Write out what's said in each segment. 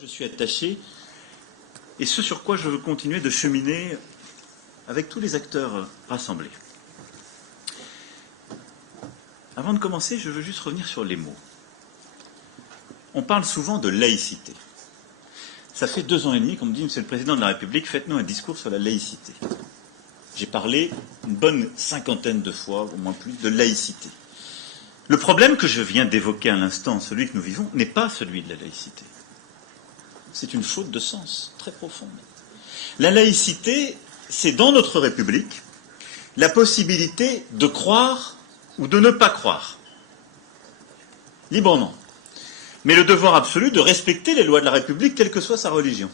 Je suis attaché, et ce sur quoi je veux continuer de cheminer avec tous les acteurs rassemblés. Avant de commencer, je veux juste revenir sur les mots. On parle souvent de laïcité. Ça fait 2 ans et demi qu'on me dit, Monsieur le Président de la République, faites-nous un discours sur la laïcité. J'ai parlé une bonne 50aine de fois, au moins plus, de laïcité. Le problème que je viens d'évoquer à l'instant, celui que nous vivons, n'est pas celui de la laïcité. C'est une faute de sens très profonde. La laïcité, c'est dans notre République la possibilité de croire ou de ne pas croire, librement, mais le devoir absolu de respecter les lois de la République, quelle que soit sa religion.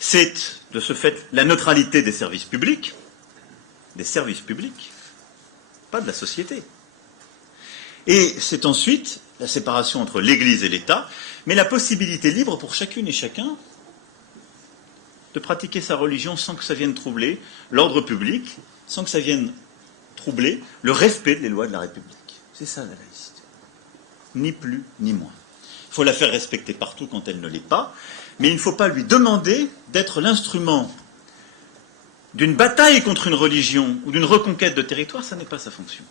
C'est, de ce fait, la neutralité des services publics, pas de la société. Et c'est ensuite la séparation entre l'Église et l'État, mais la possibilité libre pour chacune et chacun de pratiquer sa religion sans que ça vienne troubler l'ordre public, sans que ça vienne troubler le respect des lois de la République. C'est ça la laïcité. Ni plus ni moins. Il faut la faire respecter partout quand elle ne l'est pas, mais il ne faut pas lui demander d'être l'instrument d'une bataille contre une religion ou d'une reconquête de territoire, ça n'est pas sa fonction.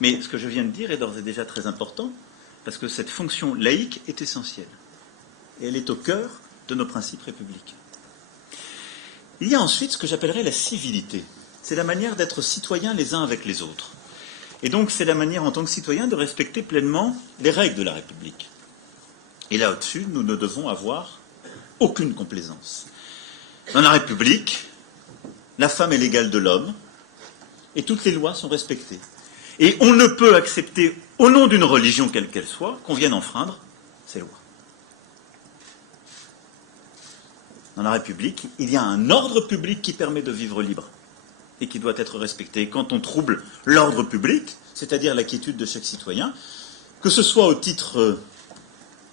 Mais ce que je viens de dire est d'ores et déjà très important, parce que cette fonction laïque est essentielle. Et elle est au cœur de nos principes républicains. Il y a ensuite ce que j'appellerais la civilité. C'est la manière d'être citoyens les uns avec les autres. Et donc c'est la manière en tant que citoyen de respecter pleinement les règles de la République. Et là au-dessus, nous ne devons avoir aucune complaisance. Dans la République, la femme est l'égale de l'homme, et toutes les lois sont respectées. Et on ne peut accepter, au nom d'une religion quelle qu'elle soit, qu'on vienne enfreindre ces lois. Dans la République, il y a un ordre public qui permet de vivre libre et qui doit être respecté. Et quand on trouble l'ordre public, c'est-à-dire la quiétude de chaque citoyen, que ce soit au titre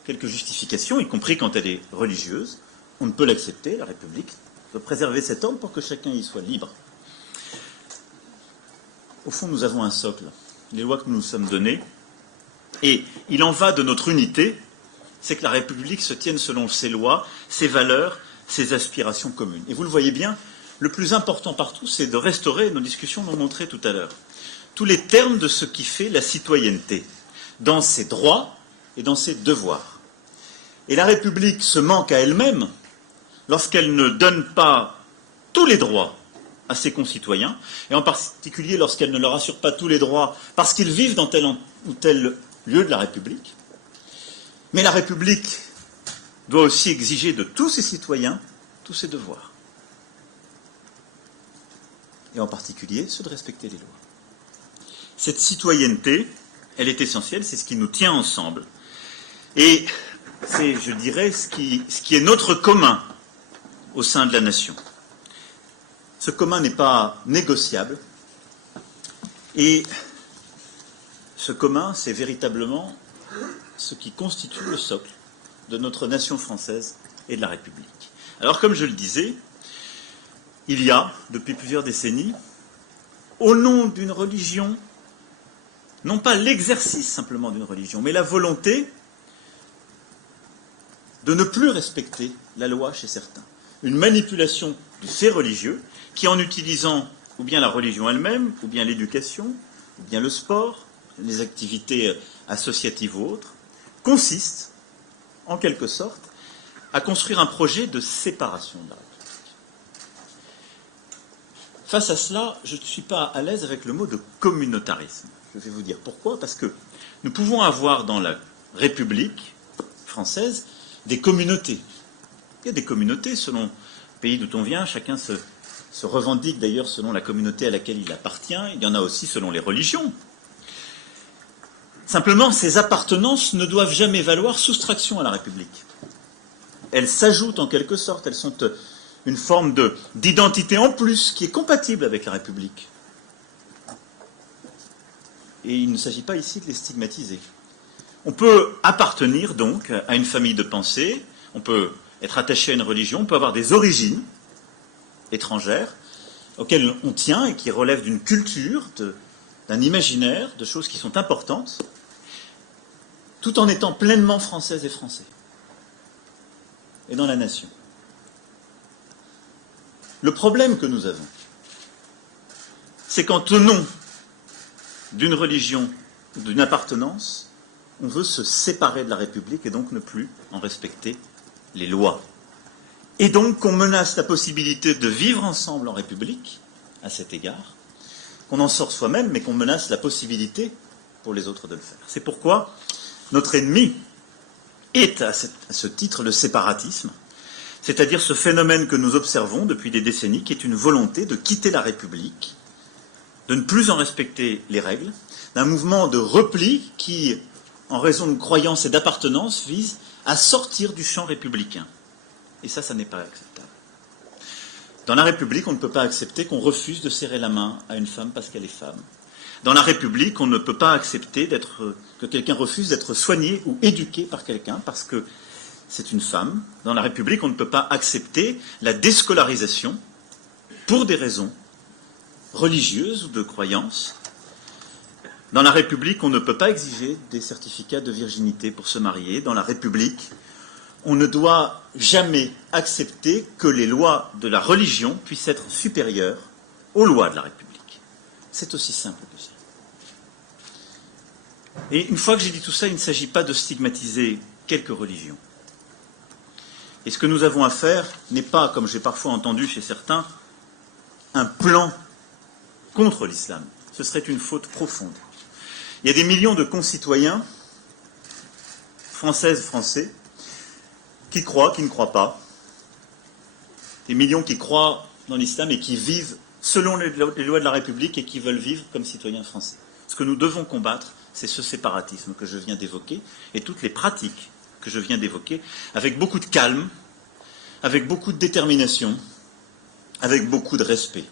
quelque justification, y compris quand elle est religieuse, on ne peut l'accepter. La République doit préserver cet ordre pour que chacun y soit libre. Au fond, nous avons un socle, les lois que nous nous sommes données, et il en va de notre unité, c'est que la République se tienne selon ses lois, ses valeurs, ses aspirations communes. Et vous le voyez bien, le plus important partout, c'est de restaurer, nos discussions l'ont montré tout à l'heure, tous les termes de ce qui fait la citoyenneté, dans ses droits et dans ses devoirs. Et la République se manque à elle-même lorsqu'elle ne donne pas tous les droits à ses concitoyens, et en particulier lorsqu'elle ne leur assure pas tous les droits parce qu'ils vivent dans tel ou tel lieu de la République. Mais la République doit aussi exiger de tous ses citoyens tous ses devoirs. Et en particulier ceux de respecter les lois. Cette citoyenneté, elle est essentielle, c'est ce qui nous tient ensemble. Et c'est, je dirais, ce qui est notre commun au sein de la nation. Ce commun n'est pas négociable. Et ce commun, c'est véritablement ce qui constitue le socle de notre nation française et de la République. Alors, comme je le disais, il y a, depuis plusieurs décennies, au nom d'une religion, non pas l'exercice simplement d'une religion, mais la volonté de ne plus respecter la loi chez certains. Une manipulation du fait religieux qui, en utilisant ou bien la religion elle-même, ou bien l'éducation, ou bien le sport, les activités associatives ou autres, consiste, en quelque sorte, à construire un projet de séparation de la République. Face à cela, je ne suis pas à l'aise avec le mot de communautarisme. Je vais vous dire pourquoi. Parce que nous pouvons avoir dans la République française des communautés. Il y a des communautés selon le pays d'où on vient, chacun se revendique d'ailleurs selon la communauté à laquelle il appartient, il y en a aussi selon les religions. Simplement, ces appartenances ne doivent jamais valoir soustraction à la République. Elles s'ajoutent en quelque sorte, elles sont une forme d'identité en plus qui est compatible avec la République. Et il ne s'agit pas ici de les stigmatiser. On peut appartenir donc à une famille de pensée, on peut être attaché à une religion, on peut avoir des origines étrangères auxquelles on tient et qui relèvent d'une culture, d'un imaginaire, de choses qui sont importantes. tout en étant pleinement françaises et français, et dans la nation. Le problème que nous avons, c'est qu'en nom d'une religion, d'une appartenance, on veut se séparer de la République et donc ne plus en respecter les lois. Et donc qu'on menace la possibilité de vivre ensemble en République, à cet égard, qu'on en sort soi-même, mais qu'on menace la possibilité pour les autres de le faire. C'est pourquoi notre ennemi est à ce titre le séparatisme, c'est-à-dire ce phénomène que nous observons depuis des décennies, qui est une volonté de quitter la République, de ne plus en respecter les règles, d'un mouvement de repli qui, en raison de croyances et d'appartenance, vise à sortir du champ républicain. Et ça n'est pas acceptable. Dans la République, on ne peut pas accepter qu'on refuse de serrer la main à une femme parce qu'elle est femme. Dans la République, on ne peut pas accepter que quelqu'un refuse d'être soigné ou éduqué par quelqu'un parce que c'est une femme. Dans la République, on ne peut pas accepter la déscolarisation pour des raisons religieuses ou de croyances. Dans la République, on ne peut pas exiger des certificats de virginité pour se marier. Dans la République, on ne doit jamais accepter que les lois de la religion puissent être supérieures aux lois de la République. C'est aussi simple que ça. Et une fois que j'ai dit tout ça, il ne s'agit pas de stigmatiser quelques religions. Et ce que nous avons à faire n'est pas, comme j'ai parfois entendu chez certains, un plan contre l'islam. Ce serait une faute profonde. Il y a des millions de concitoyens, françaises, français, qui croient, qui ne croient pas. Des millions qui croient dans l'islam et qui vivent selon les lois de la République et qui veulent vivre comme citoyens français. Ce que nous devons combattre, c'est ce séparatisme que je viens d'évoquer et toutes les pratiques que je viens d'évoquer, avec beaucoup de calme, avec beaucoup de détermination, avec beaucoup de respect.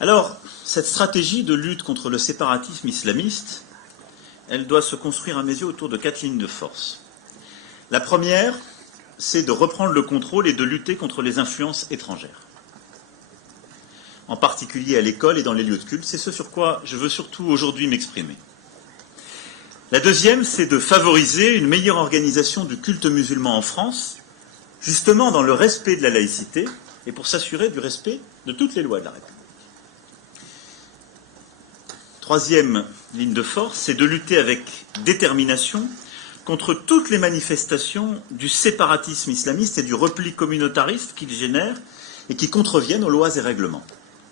Alors, cette stratégie de lutte contre le séparatisme islamiste, elle doit se construire à mes yeux autour de 4 lignes de force. La première, c'est de reprendre le contrôle et de lutter contre les influences étrangères. En particulier à l'école et dans les lieux de culte, c'est ce sur quoi je veux surtout aujourd'hui m'exprimer. La deuxième, c'est de favoriser une meilleure organisation du culte musulman en France, justement dans le respect de la laïcité et pour s'assurer du respect de toutes les lois de la République. Troisième ligne de force, c'est de lutter avec détermination contre toutes les manifestations du séparatisme islamiste et du repli communautariste qu'il génère et qui contreviennent aux lois et règlements.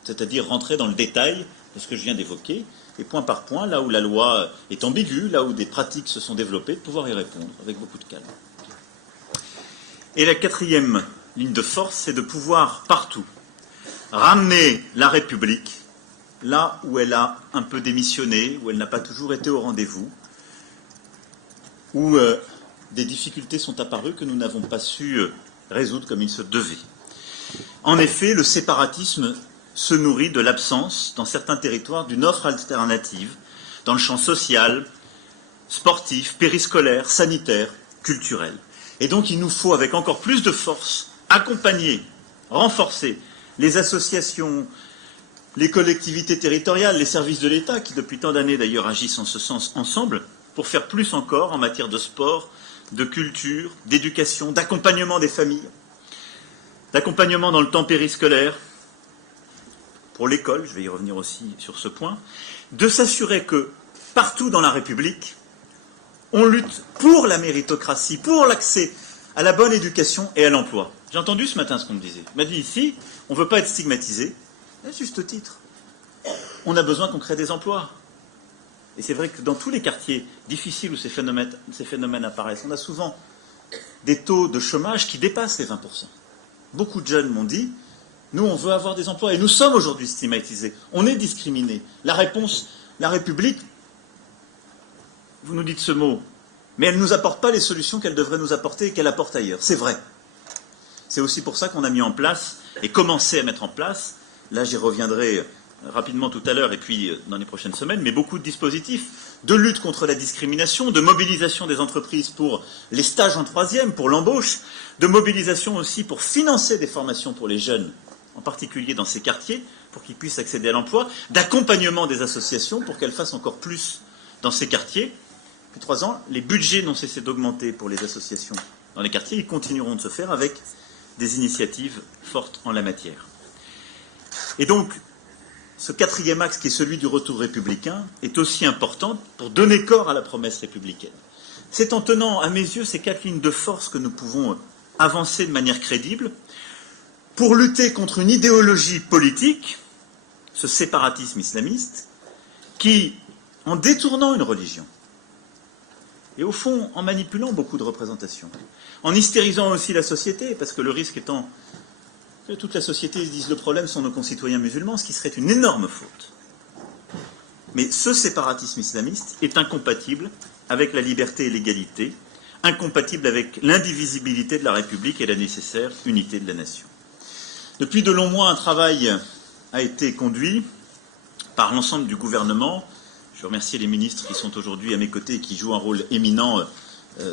C'est-à-dire rentrer dans le détail de ce que je viens d'évoquer, et point par point, là où la loi est ambiguë, là où des pratiques se sont développées, de pouvoir y répondre avec beaucoup de calme. Et la quatrième ligne de force, c'est de pouvoir partout ramener la République là où elle a un peu démissionné, où elle n'a pas toujours été au rendez-vous, où des difficultés sont apparues que nous n'avons pas su résoudre comme il se devait. En effet, le séparatisme se nourrit de l'absence, dans certains territoires, d'une offre alternative dans le champ social, sportif, périscolaire, sanitaire, culturel. Et donc il nous faut, avec encore plus de force, accompagner, renforcer les associations, les collectivités territoriales, les services de l'État, qui depuis tant d'années d'ailleurs agissent en ce sens ensemble, pour faire plus encore en matière de sport, de culture, d'éducation, d'accompagnement des familles, d'accompagnement dans le temps périscolaire, pour l'école, je vais y revenir aussi sur ce point, de s'assurer que partout dans la République, on lutte pour la méritocratie, pour l'accès à la bonne éducation et à l'emploi. J'ai entendu ce matin ce qu'on me disait. On m'a dit ici, on ne veut pas être stigmatisé, à juste titre. On a besoin qu'on crée des emplois. Et c'est vrai que dans tous les quartiers difficiles où ces phénomènes apparaissent, on a souvent des taux de chômage qui dépassent les 20%. Beaucoup de jeunes m'ont dit, nous on veut avoir des emplois, et nous sommes aujourd'hui stigmatisés, on est discriminés. La réponse, la République, vous nous dites ce mot, mais elle ne nous apporte pas les solutions qu'elle devrait nous apporter et qu'elle apporte ailleurs. C'est vrai. C'est aussi pour ça qu'on a mis en place, et commencé à mettre en place, là j'y reviendrai rapidement tout à l'heure et puis dans les prochaines semaines, mais beaucoup de dispositifs de lutte contre la discrimination, de mobilisation des entreprises pour les stages en troisième, pour l'embauche, de mobilisation aussi pour financer des formations pour les jeunes, en particulier dans ces quartiers, pour qu'ils puissent accéder à l'emploi, d'accompagnement des associations pour qu'elles fassent encore plus dans ces quartiers, depuis 3 ans, les budgets n'ont cessé d'augmenter pour les associations dans les quartiers. Ils continueront de se faire avec des initiatives fortes en la matière. Et donc, ce quatrième axe, qui est celui du retour républicain, est aussi important pour donner corps à la promesse républicaine. C'est en tenant, à mes yeux, ces 4 lignes de force que nous pouvons avancer de manière crédible pour lutter contre une idéologie politique, ce séparatisme islamiste, qui, en détournant une religion, et au fond en manipulant beaucoup de représentations, en hystérisant aussi la société, parce que le risque étant que toute la société se dise le problème sont nos concitoyens musulmans, ce qui serait une énorme faute. Mais ce séparatisme islamiste est incompatible avec la liberté et l'égalité, incompatible avec l'indivisibilité de la République et la nécessaire unité de la nation. Depuis de longs mois, un travail a été conduit par l'ensemble du gouvernement. Je remercie les ministres qui sont aujourd'hui à mes côtés et qui jouent un rôle éminent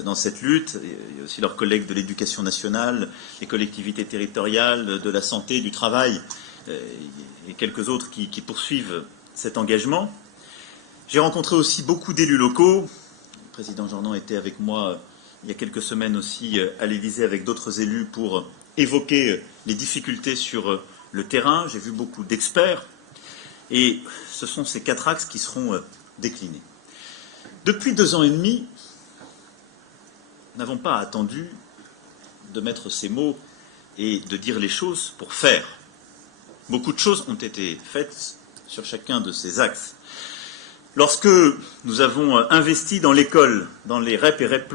dans cette lutte. Il y a aussi leurs collègues de l'éducation nationale, les collectivités territoriales, de la santé, du travail et quelques autres qui poursuivent cet engagement. J'ai rencontré aussi beaucoup d'élus locaux. Le président Jordan était avec moi il y a quelques semaines aussi à l'Élysée avec d'autres élus pour évoquer les difficultés sur le terrain. J'ai vu beaucoup d'experts et ce sont ces 4 axes qui seront déclinés. Depuis 2 ans et demi, nous n'avons pas attendu de mettre ces mots et de dire les choses pour faire. Beaucoup de choses ont été faites sur chacun de ces axes. Lorsque nous avons investi dans l'école, dans les REP et REP+,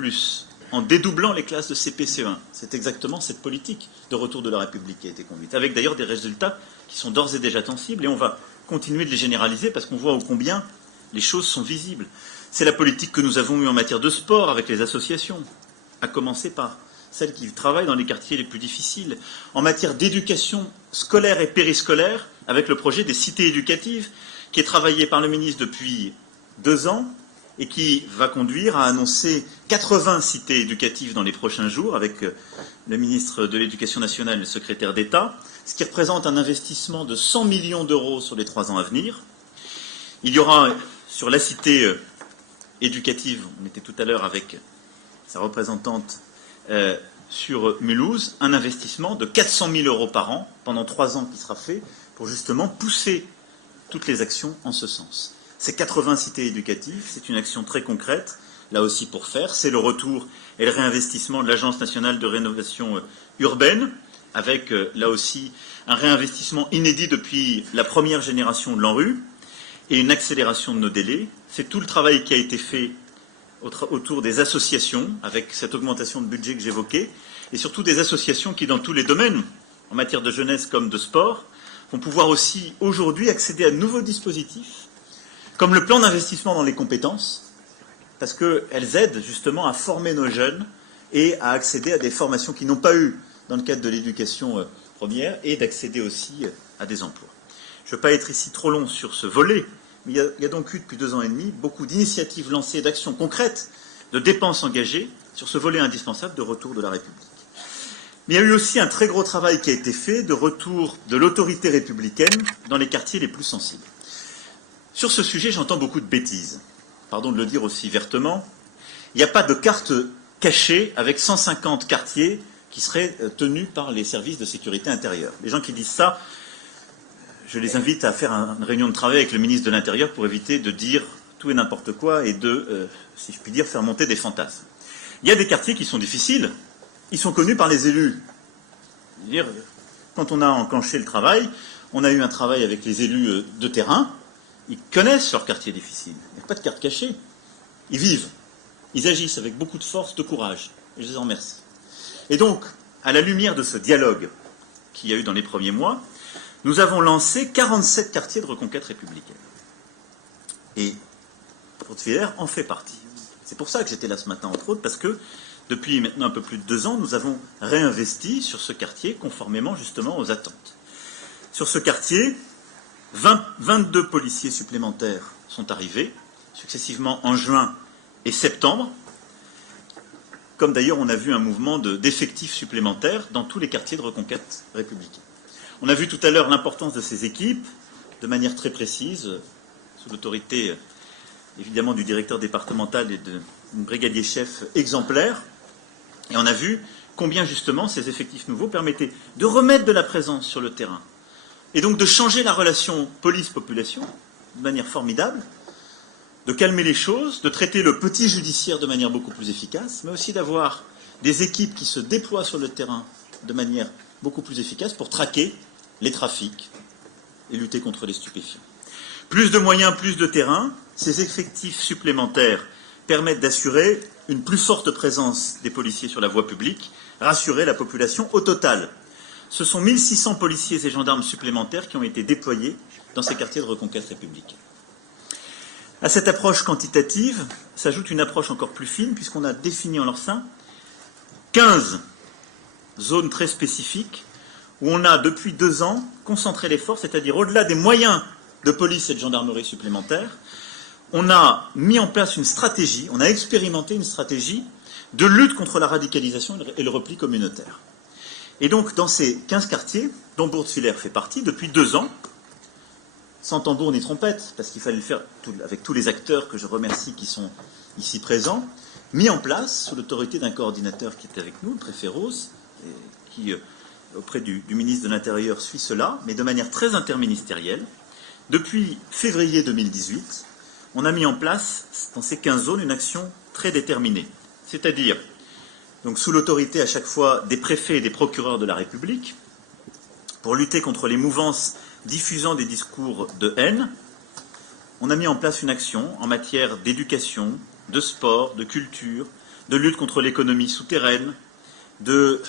en dédoublant les classes de CP-CE1, c'est exactement cette politique de retour de la République qui a été conduite, avec d'ailleurs des résultats qui sont d'ores et déjà tangibles, et on va continuer de les généraliser parce qu'on voit ô combien les choses sont visibles. C'est la politique que nous avons eue en matière de sport avec les associations, à commencer par celles qui travaillent dans les quartiers les plus difficiles, en matière d'éducation scolaire et périscolaire, avec le projet des cités éducatives, qui est travaillé par le ministre depuis 2 ans, et qui va conduire à annoncer 80 cités éducatives dans les prochains jours avec le ministre de l'Éducation nationale et le secrétaire d'État, ce qui représente un investissement de 100 millions d'euros sur les 3 ans à venir. Il y aura sur la cité éducative, on était tout à l'heure avec sa représentante sur Mulhouse, un investissement de 400 000 euros par an pendant 3 ans qui sera fait pour justement pousser toutes les actions en ce sens. Ces 80 cités éducatives, c'est une action très concrète, là aussi pour faire, c'est le retour et le réinvestissement de l'Agence nationale de rénovation urbaine, avec là aussi un réinvestissement inédit depuis la première génération de l'ANRU et une accélération de nos délais. C'est tout le travail qui a été fait autour des associations, avec cette augmentation de budget que j'évoquais, et surtout des associations qui, dans tous les domaines, en matière de jeunesse comme de sport, vont pouvoir aussi aujourd'hui accéder à de nouveaux dispositifs, comme le plan d'investissement dans les compétences, parce qu'elles aident justement à former nos jeunes et à accéder à des formations qu'ils n'ont pas eues dans le cadre de l'éducation première, et d'accéder aussi à des emplois. Je ne veux pas être ici trop long sur ce volet, mais il y a donc eu depuis 2 ans et demi beaucoup d'initiatives lancées, d'actions concrètes, de dépenses engagées sur ce volet indispensable de retour de la République. Mais il y a eu aussi un très gros travail qui a été fait de retour de l'autorité républicaine dans les quartiers les plus sensibles. Sur ce sujet, j'entends beaucoup de bêtises. Pardon de le dire aussi vertement. Il n'y a pas de carte cachée avec 150 quartiers qui seraient tenus par les services de sécurité intérieure. Les gens qui disent ça, je les invite à faire une réunion de travail avec le ministre de l'Intérieur pour éviter de dire tout et n'importe quoi et de, si je puis dire, faire monter des fantasmes. Il y a des quartiers qui sont difficiles. Ils sont connus par les élus. C'est-à-dire, quand on a enclenché le travail, on a eu un travail avec les élus de terrain. Ils connaissent leur quartier difficile. Il n'y a pas de carte cachée. Ils vivent. Ils agissent avec beaucoup de force, de courage. Et je les en remercie. Et donc, à la lumière de ce dialogue qu'il y a eu dans les premiers mois, nous avons lancé 47 quartiers de reconquête républicaine. Et Porte-Filière en fait partie. C'est pour ça que j'étais là ce matin, entre autres, parce que depuis maintenant un peu plus de 2 ans, nous avons réinvesti sur ce quartier conformément justement aux attentes. Sur ce quartier, 22 policiers supplémentaires sont arrivés, successivement en juin et septembre, comme d'ailleurs on a vu un mouvement d'effectifs supplémentaires dans tous les quartiers de reconquête républicaine. On a vu tout à l'heure l'importance de ces équipes, de manière très précise, sous l'autorité évidemment du directeur départemental et d'un brigadier-chef exemplaire. Et on a vu combien justement ces effectifs nouveaux permettaient de remettre de la présence sur le terrain et donc de changer la relation police-population de manière formidable, de calmer les choses, de traiter le petit judiciaire de manière beaucoup plus efficace, mais aussi d'avoir des équipes qui se déploient sur le terrain de manière beaucoup plus efficace pour traquer les trafics et lutter contre les stupéfiants. Plus de moyens, plus de terrain, ces effectifs supplémentaires permettent d'assurer une plus forte présence des policiers sur la voie publique, rassurer la population au total. Ce sont 1600 policiers et gendarmes supplémentaires qui ont été déployés dans ces quartiers de reconquête républicaine. À cette approche quantitative s'ajoute une approche encore plus fine, puisqu'on a défini en leur sein 15 zones très spécifiques où on a, depuis 2 ans, concentré les forces, c'est-à-dire au-delà des moyens de police et de gendarmerie supplémentaires, on a mis en place une stratégie, on a expérimenté une stratégie de lutte contre la radicalisation et le repli communautaire. Et donc, dans ces 15 quartiers, dont Bourg-de-Filaire fait partie, depuis 2 ans, sans tambour ni trompette, parce qu'il fallait le faire avec tous les acteurs que je remercie qui sont ici présents, mis en place sous l'autorité d'un coordinateur qui est avec nous, le préfet Rose, qui, auprès du ministre de l'Intérieur, suit cela, mais de manière très interministérielle. Depuis février 2018, on a mis en place, dans ces 15 zones, une action très déterminée. C'est-à-dire, donc sous l'autorité à chaque fois des préfets et des procureurs de la République, pour lutter contre les mouvances diffusant des discours de haine, on a mis en place une action en matière d'éducation, de sport, de culture, de lutte contre l'économie souterraine, de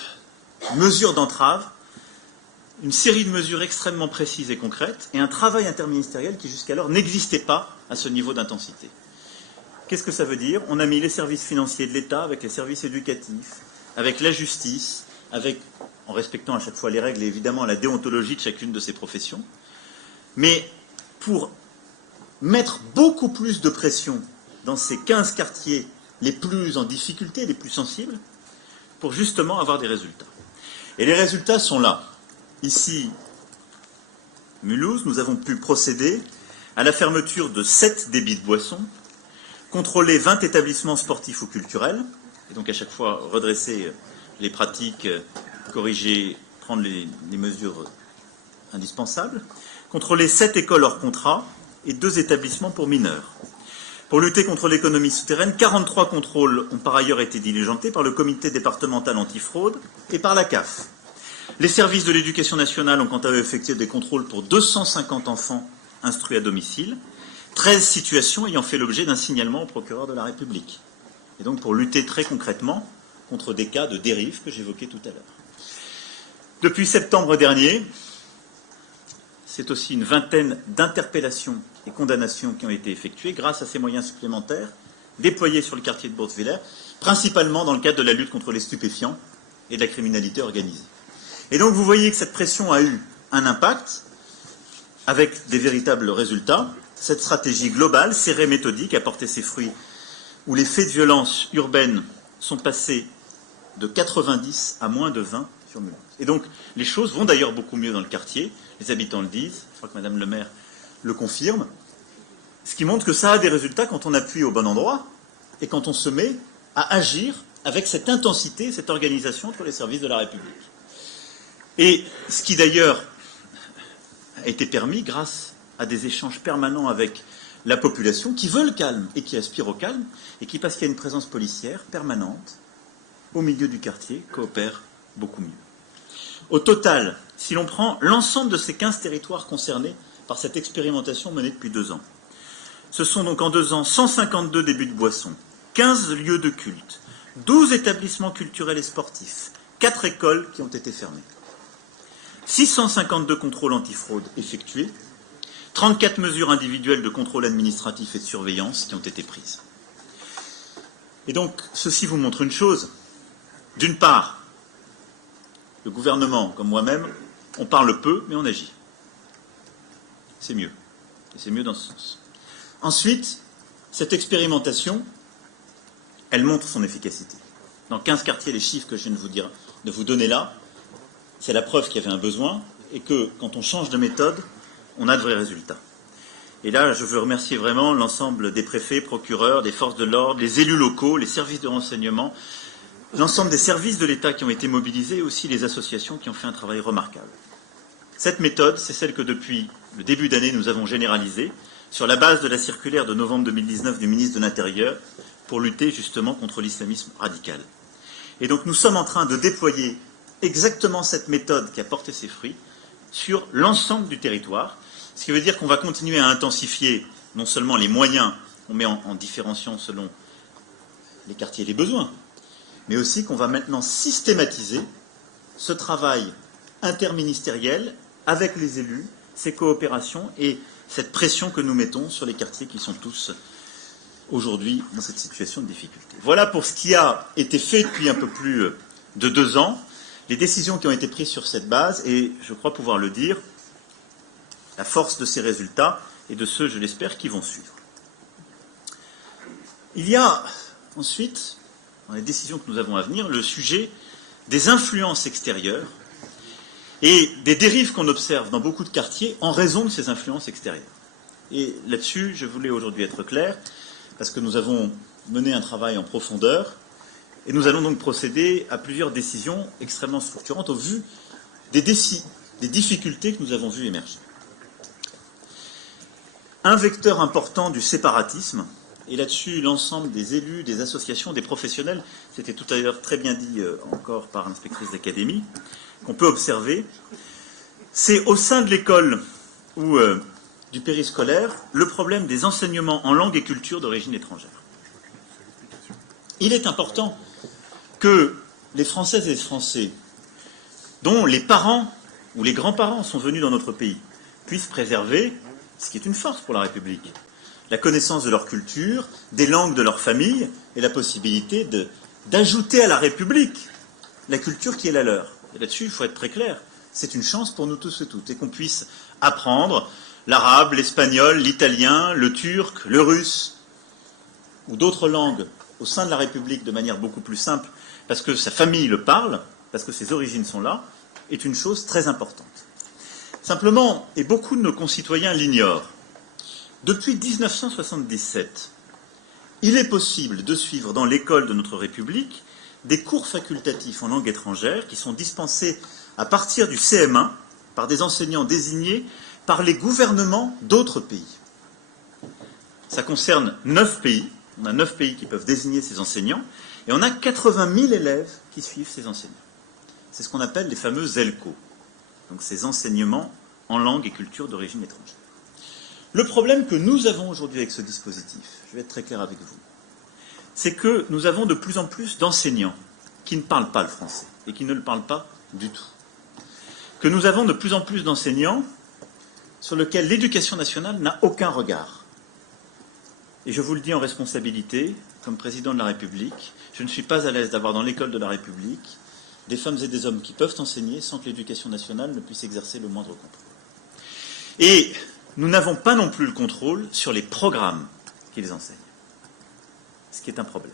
mesures d'entrave, une série de mesures extrêmement précises et concrètes, et un travail interministériel qui jusqu'alors n'existait pas à ce niveau d'intensité. Qu'est-ce que ça veut dire? On a mis les services financiers de l'État avec les services éducatifs, avec la justice, en respectant à chaque fois les règles et évidemment la déontologie de chacune de ces professions, mais pour mettre beaucoup plus de pression dans ces 15 quartiers les plus en difficulté, les plus sensibles, pour justement avoir des résultats. Et les résultats sont là. Ici, Mulhouse, nous avons pu procéder à la fermeture de 7 débits de boissons, contrôler 20 établissements sportifs ou culturels, et donc à chaque fois redresser les pratiques, corriger, prendre les mesures indispensables, contrôler 7 écoles hors contrat et 2 établissements pour mineurs. Pour lutter contre l'économie souterraine, 43 contrôles ont par ailleurs été diligentés par le comité départemental antifraude et par la CAF. Les services de l'éducation nationale ont quant à eux effectué des contrôles pour 250 enfants instruits à domicile, 13 situations ayant fait l'objet d'un signalement au procureur de la République. Et donc pour lutter très concrètement contre des cas de dérive que j'évoquais tout à l'heure. Depuis septembre dernier, c'est aussi une vingtaine d'interpellations et condamnations qui ont été effectuées grâce à ces moyens supplémentaires déployés sur le quartier de Bourg-de-Filaire, principalement dans le cadre de la lutte contre les stupéfiants et de la criminalité organisée. Et donc vous voyez que cette pression a eu un impact avec des véritables résultats. Cette stratégie globale, serrée, méthodique, a porté ses fruits, où les faits de violence urbaine sont passés de 90 à moins de 20 sur Mulhouse. Et donc les choses vont d'ailleurs beaucoup mieux dans le quartier, les habitants le disent, je crois que Madame le maire le confirme, ce qui montre que ça a des résultats quand on appuie au bon endroit et quand on se met à agir avec cette intensité, cette organisation entre les services de la République. Et ce qui d'ailleurs a été permis grâce à des échanges permanents avec la population qui veut le calme et qui aspire au calme et qui, parce qu'il y a une présence policière permanente au milieu du quartier, coopère beaucoup mieux. Au total, si l'on prend l'ensemble de ces 15 territoires concernés par cette expérimentation menée depuis 2 ans, ce sont donc en 2 ans 152 débuts de boissons, 15 lieux de culte, 12 établissements culturels et sportifs, 4 écoles qui ont été fermées, 652 contrôles antifraude effectués, 34 mesures individuelles de contrôle administratif et de surveillance qui ont été prises. Et donc, ceci vous montre une chose. D'une part, le gouvernement, comme moi-même, on parle peu, mais on agit. C'est mieux. Et c'est mieux dans ce sens. Ensuite, cette expérimentation, elle montre son efficacité. Dans 15 quartiers, les chiffres que je viens de vous donner là, c'est la preuve qu'il y avait un besoin et que, quand on change de méthode, on a de vrais résultats. Et là, je veux remercier vraiment l'ensemble des préfets, procureurs, des forces de l'ordre, les élus locaux, les services de renseignement, l'ensemble des services de l'État qui ont été mobilisés, et aussi les associations qui ont fait un travail remarquable. Cette méthode, c'est celle que depuis le début d'année, nous avons généralisée sur la base de la circulaire de novembre 2019 du ministre de l'Intérieur pour lutter justement contre l'islamisme radical. Et donc nous sommes en train de déployer exactement cette méthode qui a porté ses fruits sur l'ensemble du territoire, ce qui veut dire qu'on va continuer à intensifier non seulement les moyens qu'on met en différenciant selon les quartiers et les besoins, mais aussi qu'on va maintenant systématiser ce travail interministériel avec les élus, ces coopérations et cette pression que nous mettons sur les quartiers qui sont tous aujourd'hui dans cette situation de difficulté. Voilà pour ce qui a été fait depuis un peu plus de 2 ans, les décisions qui ont été prises sur cette base, et je crois pouvoir le dire, la force de ces résultats et de ceux, je l'espère, qui vont suivre. Il y a ensuite, dans les décisions que nous avons à venir, le sujet des influences extérieures et des dérives qu'on observe dans beaucoup de quartiers en raison de ces influences extérieures. Et là-dessus, je voulais aujourd'hui être clair, parce que nous avons mené un travail en profondeur, et nous allons donc procéder à plusieurs décisions extrêmement structurantes au vu des difficultés que nous avons vues émerger. Un vecteur important du séparatisme, et là-dessus l'ensemble des élus, des associations, des professionnels, c'était tout à l'heure très bien dit encore par l'inspectrice d'académie, qu'on peut observer, c'est au sein de l'école ou du périscolaire le problème des enseignements en langue et culture d'origine étrangère. Il est important que les Françaises et les Français, dont les parents ou les grands-parents sont venus dans notre pays, puissent préserver, ce qui est une force pour la République, la connaissance de leur culture, des langues de leur famille et la possibilité d'ajouter à la République la culture qui est la leur. Et là-dessus, il faut être très clair, c'est une chance pour nous tous et toutes, et qu'on puisse apprendre l'arabe, l'espagnol, l'italien, le turc, le russe, ou d'autres langues au sein de la République de manière beaucoup plus simple, parce que sa famille le parle, parce que ses origines sont là, est une chose très importante. Simplement, et beaucoup de nos concitoyens l'ignorent, depuis 1977, il est possible de suivre dans l'école de notre République des cours facultatifs en langue étrangère qui sont dispensés à partir du CM1 par des enseignants désignés par les gouvernements d'autres pays. Ça concerne 9 pays. On a 9 pays qui peuvent désigner ces enseignants et on a 80 000 élèves qui suivent ces enseignants. C'est ce qu'on appelle les fameux ELCO, donc ces enseignements en langue et culture d'origine étrangère. Le problème que nous avons aujourd'hui avec ce dispositif, je vais être très clair avec vous, c'est que nous avons de plus en plus d'enseignants qui ne parlent pas le français et qui ne le parlent pas du tout. Que nous avons de plus en plus d'enseignants sur lesquels l'éducation nationale n'a aucun regard. Et je vous le dis en responsabilité, comme président de la République, je ne suis pas à l'aise d'avoir dans l'école de la République des femmes et des hommes qui peuvent enseigner sans que l'éducation nationale ne puisse exercer le moindre contrôle. Et nous n'avons pas non plus le contrôle sur les programmes qu'ils enseignent, ce qui est un problème.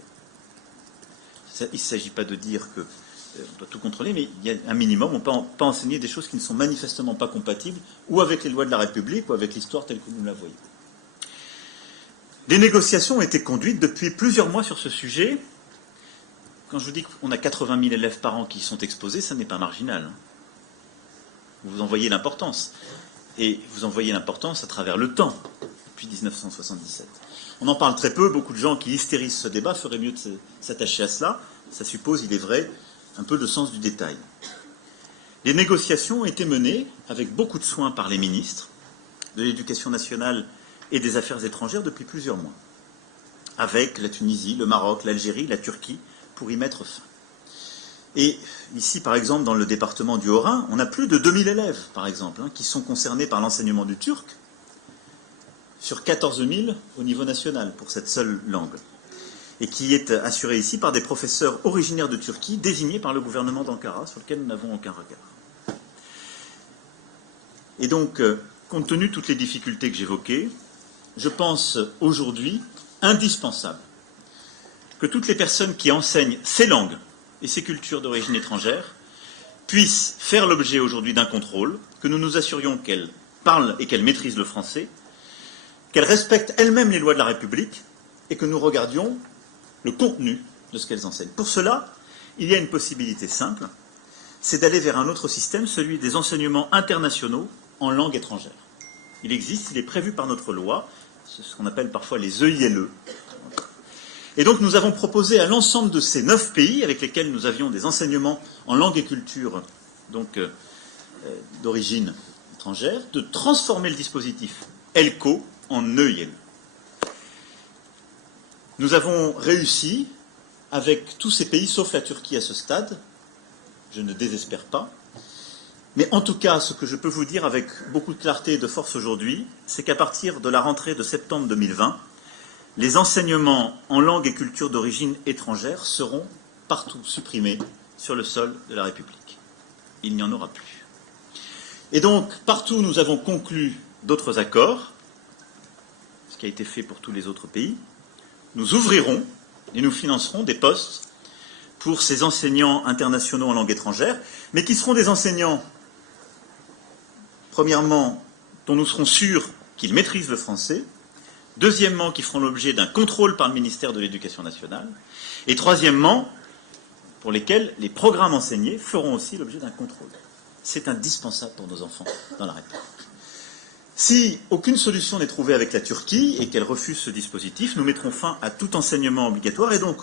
Il ne s'agit pas de dire qu'on doit tout contrôler, mais il y a un minimum, on ne peut pas enseigner des choses qui ne sont manifestement pas compatibles ou avec les lois de la République ou avec l'histoire telle que nous la voyons. Des négociations ont été conduites depuis plusieurs mois sur ce sujet. Quand je vous dis qu'on a 80 000 élèves par an qui sont exposés, ça n'est pas marginal. Vous en voyez l'importance. Et vous en voyez l'importance à travers le temps, depuis 1977. On en parle très peu, beaucoup de gens qui hystérisent ce débat feraient mieux de s'attacher à cela. Ça suppose, il est vrai, un peu le sens du détail. Les négociations ont été menées avec beaucoup de soin par les ministres de l'Éducation nationale et des Affaires étrangères depuis plusieurs mois, avec la Tunisie, le Maroc, l'Algérie, la Turquie, pour y mettre fin. Et ici, par exemple, dans le département du Haut-Rhin, on a plus de 2000 élèves, par exemple, qui sont concernés par l'enseignement du turc, sur 14 000 au niveau national pour cette seule langue, et qui est assurée ici par des professeurs originaires de Turquie, désignés par le gouvernement d'Ankara, sur lequel nous n'avons aucun regard. Et donc, compte tenu de toutes les difficultés que j'évoquais, je pense aujourd'hui indispensable que toutes les personnes qui enseignent ces langues et ces cultures d'origine étrangère puissent faire l'objet aujourd'hui d'un contrôle, que nous nous assurions qu'elles parlent et qu'elles maîtrisent le français, qu'elles respectent elles-mêmes les lois de la République et que nous regardions le contenu de ce qu'elles enseignent. Pour cela, il y a une possibilité simple, c'est d'aller vers un autre système, celui des enseignements internationaux en langue étrangère. Il existe, il est prévu par notre loi, c'est ce qu'on appelle parfois les EILE. Et donc nous avons proposé à l'ensemble de ces 9 pays avec lesquels nous avions des enseignements en langue et culture d'origine étrangère, de transformer le dispositif ELCO en EILE. Nous avons réussi avec tous ces pays, sauf la Turquie à ce stade, je ne désespère pas, mais en tout cas, ce que je peux vous dire avec beaucoup de clarté et de force aujourd'hui, c'est qu'à partir de la rentrée de septembre 2020, les enseignements en langue et culture d'origine étrangère seront partout supprimés sur le sol de la République. Il n'y en aura plus. Et donc, partout, nous avons conclu d'autres accords, ce qui a été fait pour tous les autres pays. Nous ouvrirons et nous financerons des postes pour ces enseignants internationaux en langue étrangère, mais qui seront des enseignants, premièrement, dont nous serons sûrs qu'ils maîtrisent le français, deuxièmement, qui feront l'objet d'un contrôle par le ministère de l'Éducation nationale, et troisièmement, pour lesquels les programmes enseignés feront aussi l'objet d'un contrôle. C'est indispensable pour nos enfants dans la République. Si aucune solution n'est trouvée avec la Turquie et qu'elle refuse ce dispositif, nous mettrons fin à tout enseignement obligatoire et donc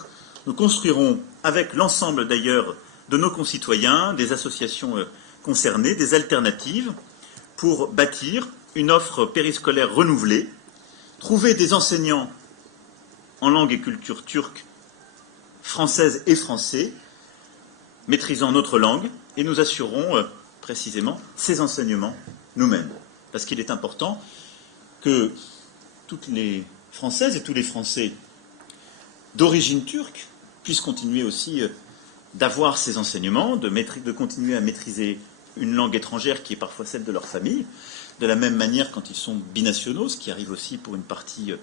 nous construirons, avec l'ensemble d'ailleurs de nos concitoyens, des associations concernées, des alternatives pour bâtir une offre périscolaire renouvelée, trouver des enseignants en langue et culture turque, française et français, maîtrisant notre langue, et nous assurerons précisément ces enseignements nous-mêmes. Parce qu'il est important que toutes les Françaises et tous les Français d'origine turque puissent continuer aussi d'avoir ces enseignements, de continuer à maîtriser une langue étrangère qui est parfois celle de leur famille, de la même manière quand ils sont binationaux, ce qui arrive aussi pour une partie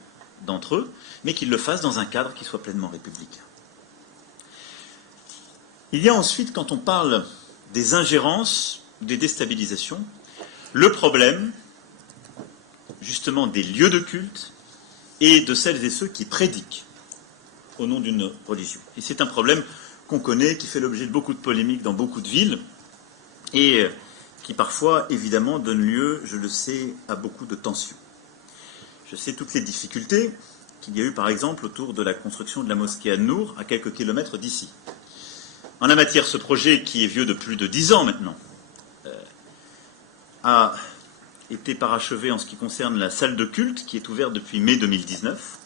d'entre eux, mais qu'ils le fassent dans un cadre qui soit pleinement républicain. Il y a ensuite, quand on parle des ingérences, des déstabilisations, le problème, justement, des lieux de culte et de celles et ceux qui prédiquent au nom d'une religion. Et c'est un problème qu'on connaît, qui fait l'objet de beaucoup de polémiques dans beaucoup de villes, et qui parfois, évidemment, donne lieu, je le sais, à beaucoup de tensions. Je sais toutes les difficultés qu'il y a eu, par exemple, autour de la construction de la mosquée An-Nour, à quelques kilomètres d'ici. En la matière, ce projet, qui est vieux de plus de 10 ans maintenant, a été parachevé en ce qui concerne la salle de culte, qui est ouverte depuis mai 2019.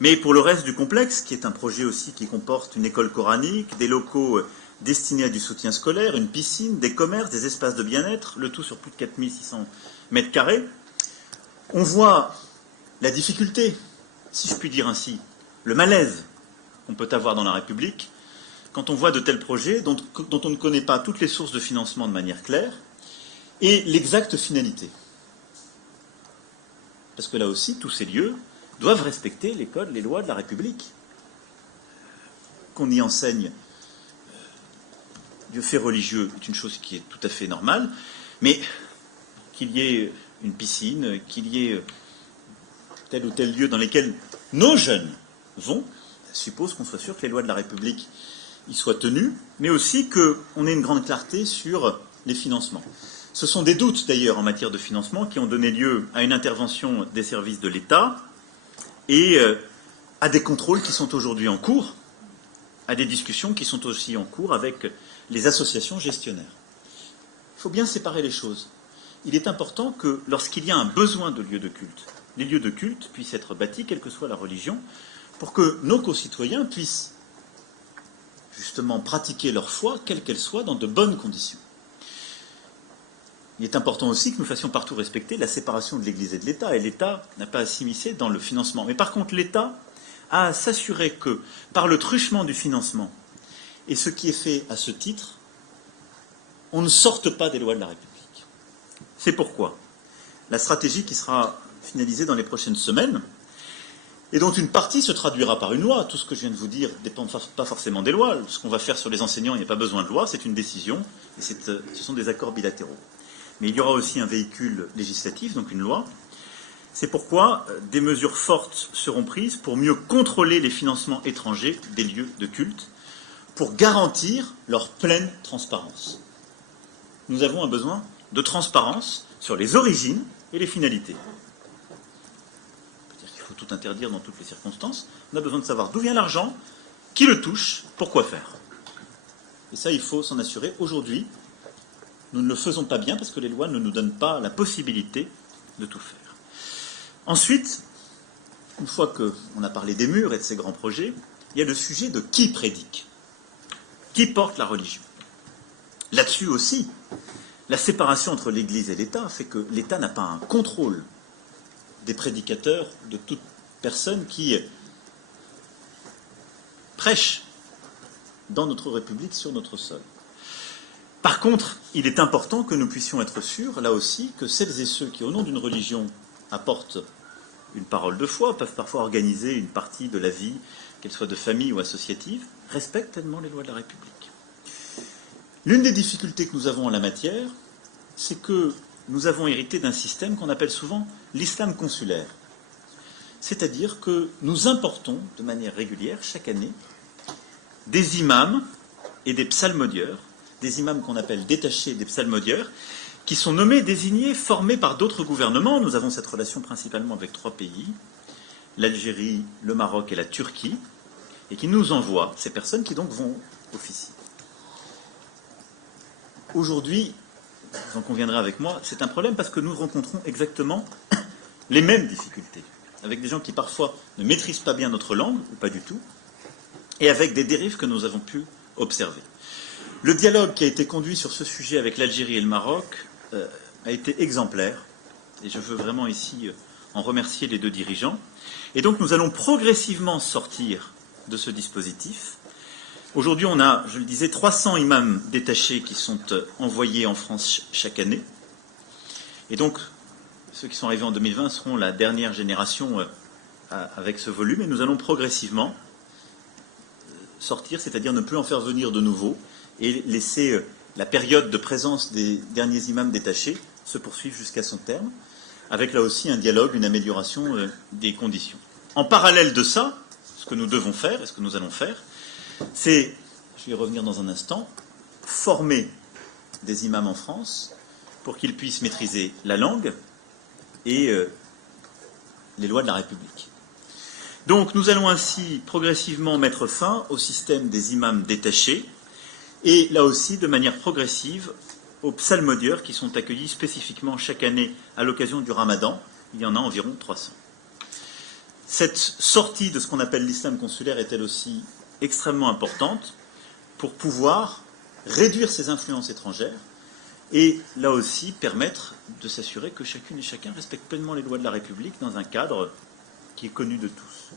Mais pour le reste du complexe, qui est un projet aussi qui comporte une école coranique, des locaux destinés à du soutien scolaire, une piscine, des commerces, des espaces de bien-être, le tout sur plus de 4600 mètres carrés, on voit la difficulté, si je puis dire ainsi, le malaise qu'on peut avoir dans la République quand on voit de tels projets dont on ne connaît pas toutes les sources de financement de manière claire et l'exacte finalité. Parce que là aussi, tous ces lieux doivent respecter les codes, les lois de la République. Qu'on y enseigne du fait religieux est une chose qui est tout à fait normale, mais qu'il y ait une piscine, qu'il y ait tel ou tel lieu dans lesquels nos jeunes vont, suppose qu'on soit sûr que les lois de la République y soient tenues, mais aussi qu'on ait une grande clarté sur les financements. Ce sont des doutes d'ailleurs en matière de financement qui ont donné lieu à une intervention des services de l'État et à des contrôles qui sont aujourd'hui en cours, à des discussions qui sont aussi en cours avec les associations gestionnaires. Il faut bien séparer les choses. Il est important que lorsqu'il y a un besoin de lieux de culte, les lieux de culte puissent être bâtis, quelle que soit la religion, pour que nos concitoyens puissent justement pratiquer leur foi, quelle qu'elle soit, dans de bonnes conditions. Il est important aussi que nous fassions partout respecter la séparation de l'Église et de l'État, et l'État n'a pas à s'immiscer dans le financement. Mais par contre, l'État a à s'assurer que, par le truchement du financement, et ce qui est fait à ce titre, on ne sorte pas des lois de la République. C'est pourquoi la stratégie qui sera finalisée dans les prochaines semaines, et dont une partie se traduira par une loi. Tout ce que je viens de vous dire ne dépend pas forcément des lois. Ce qu'on va faire sur les enseignants, il n'y a pas besoin de loi, c'est une décision, et ce sont des accords bilatéraux. Mais il y aura aussi un véhicule législatif, donc une loi. C'est pourquoi des mesures fortes seront prises pour mieux contrôler les financements étrangers des lieux de culte, pour garantir leur pleine transparence. Nous avons un besoin de transparence sur les origines et les finalités. C'est-à-dire qu'il faut tout interdire dans toutes les circonstances. On a besoin de savoir d'où vient l'argent, qui le touche, pourquoi faire. Et ça, il faut s'en assurer. Aujourd'hui, nous ne le faisons pas bien parce que les lois ne nous donnent pas la possibilité de tout faire. Ensuite, une fois qu'on a parlé des murs et de ces grands projets, il y a le sujet de qui prédique, qui porte la religion. Là-dessus aussi, la séparation entre l'Église et l'État fait que l'État n'a pas un contrôle des prédicateurs, de toute personne qui prêche dans notre République, sur notre sol. Par contre, il est important que nous puissions être sûrs, là aussi, que celles et ceux qui, au nom d'une religion, apportent une parole de foi, peuvent parfois organiser une partie de la vie, qu'elle soit de famille ou associative, respectent pleinement les lois de la République. L'une des difficultés que nous avons en la matière, c'est que nous avons hérité d'un système qu'on appelle souvent l'islam consulaire. C'est-à-dire que nous importons de manière régulière, chaque année, des imams et des psalmodieurs, des imams qu'on appelle détachés des psalmodieurs, qui sont nommés, désignés, formés par d'autres gouvernements. Nous avons cette relation principalement avec 3 pays, l'Algérie, le Maroc et la Turquie, et qui nous envoient ces personnes qui donc vont officier. Aujourd'hui, vous en conviendrez avec moi, c'est un problème parce que nous rencontrons exactement les mêmes difficultés, avec des gens qui parfois ne maîtrisent pas bien notre langue, ou pas du tout, et avec des dérives que nous avons pu observer. Le dialogue qui a été conduit sur ce sujet avec l'Algérie et le Maroc a été exemplaire, et je veux vraiment ici en remercier les 2 dirigeants. Et donc nous allons progressivement sortir de ce dispositif. Aujourd'hui, on a, je le disais, 300 imams détachés qui sont envoyés en France chaque année. Et donc, ceux qui sont arrivés en 2020 seront la dernière génération avec ce volume, et nous allons progressivement sortir, c'est-à-dire ne plus en faire venir de nouveaux, et laisser la période de présence des derniers imams détachés se poursuivre jusqu'à son terme, avec là aussi un dialogue, une amélioration des conditions. En parallèle de ça, ce que nous devons faire, et ce que nous allons faire, c'est, je vais y revenir dans un instant, former des imams en France pour qu'ils puissent maîtriser la langue et les lois de la République. Donc nous allons ainsi progressivement mettre fin au système des imams détachés, et là aussi de manière progressive aux psalmodieurs qui sont accueillis spécifiquement chaque année à l'occasion du Ramadan. Il y en a environ 300. Cette sortie de ce qu'on appelle l'islam consulaire est elle aussi extrêmement importante pour pouvoir réduire ces influences étrangères et là aussi permettre de s'assurer que chacune et chacun respecte pleinement les lois de la République dans un cadre qui est connu de tous.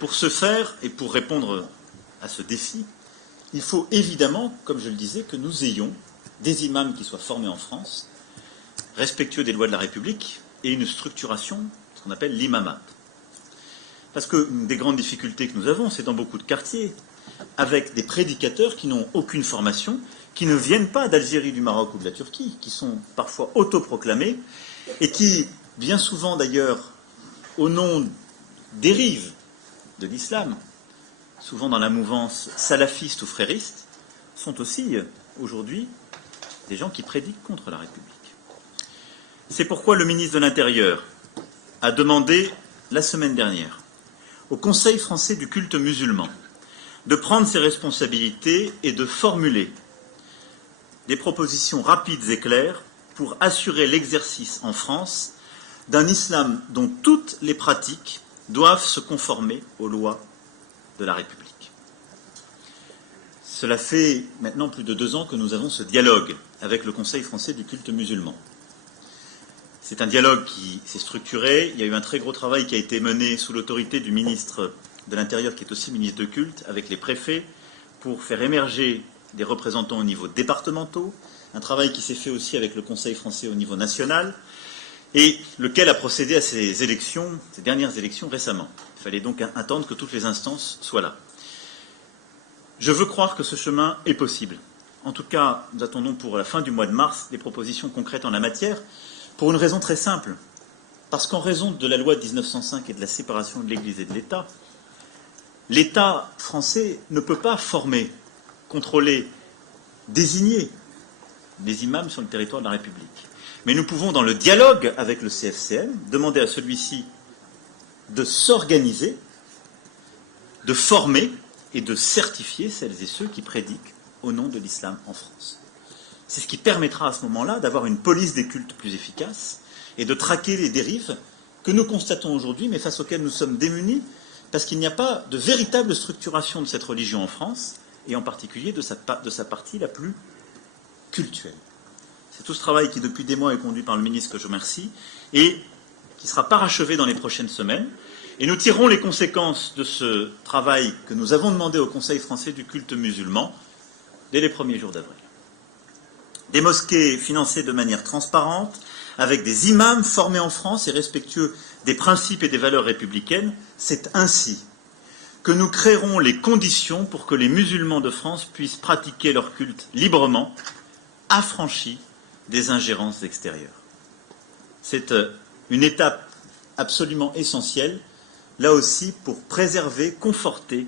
Pour ce faire et pour répondre à ce défi, il faut évidemment, comme je le disais, que nous ayons des imams qui soient formés en France, respectueux des lois de la République, et une structuration, ce qu'on appelle l'imamat. Parce qu'une des grandes difficultés que nous avons, c'est dans beaucoup de quartiers, avec des prédicateurs qui n'ont aucune formation, qui ne viennent pas d'Algérie, du Maroc ou de la Turquie, qui sont parfois autoproclamés, et qui, bien souvent d'ailleurs, au nom dérivent de l'islam, souvent dans la mouvance salafiste ou frériste, sont aussi aujourd'hui des gens qui prédiquent contre la République. C'est pourquoi le ministre de l'Intérieur a demandé la semaine dernière au Conseil français du culte musulman de prendre ses responsabilités et de formuler des propositions rapides et claires pour assurer l'exercice en France d'un islam dont toutes les pratiques doivent se conformer aux lois de la République. Cela fait maintenant plus de 2 ans que nous avons ce dialogue avec le Conseil français du culte musulman. C'est un dialogue qui s'est structuré. Il y a eu un très gros travail qui a été mené sous l'autorité du ministre de l'Intérieur, qui est aussi ministre de culte, avec les préfets, pour faire émerger des représentants au niveau départementaux. Un travail qui s'est fait aussi avec le Conseil français au niveau national, et lequel a procédé à ces élections, ces dernières élections récemment. Il fallait donc attendre que toutes les instances soient là. Je veux croire que ce chemin est possible. En tout cas, nous attendons pour la fin du mois de mars des propositions concrètes en la matière, pour une raison très simple. Parce qu'en raison de la loi de 1905 et de la séparation de l'Église et de l'État, l'État français ne peut pas former, contrôler, désigner les imams sur le territoire de la République. Mais nous pouvons, dans le dialogue avec le CFCM, demander à celui-ci de s'organiser, de former et de certifier celles et ceux qui prédiquent au nom de l'islam en France. C'est ce qui permettra à ce moment-là d'avoir une police des cultes plus efficace et de traquer les dérives que nous constatons aujourd'hui, mais face auxquelles nous sommes démunis, parce qu'il n'y a pas de véritable structuration de cette religion en France, et en particulier de sa partie la plus cultuelle. C'est tout ce travail qui, depuis des mois, est conduit par le ministre que je remercie, et qui sera parachevé dans les prochaines semaines. Et nous tirerons les conséquences de ce travail que nous avons demandé au Conseil français du culte musulman dès les premiers jours d'avril. Des mosquées financées de manière transparente, avec des imams formés en France et respectueux des principes et des valeurs républicaines, c'est ainsi que nous créerons les conditions pour que les musulmans de France puissent pratiquer leur culte librement, affranchis des ingérences extérieures. C'est une étape absolument essentielle, là aussi pour préserver, conforter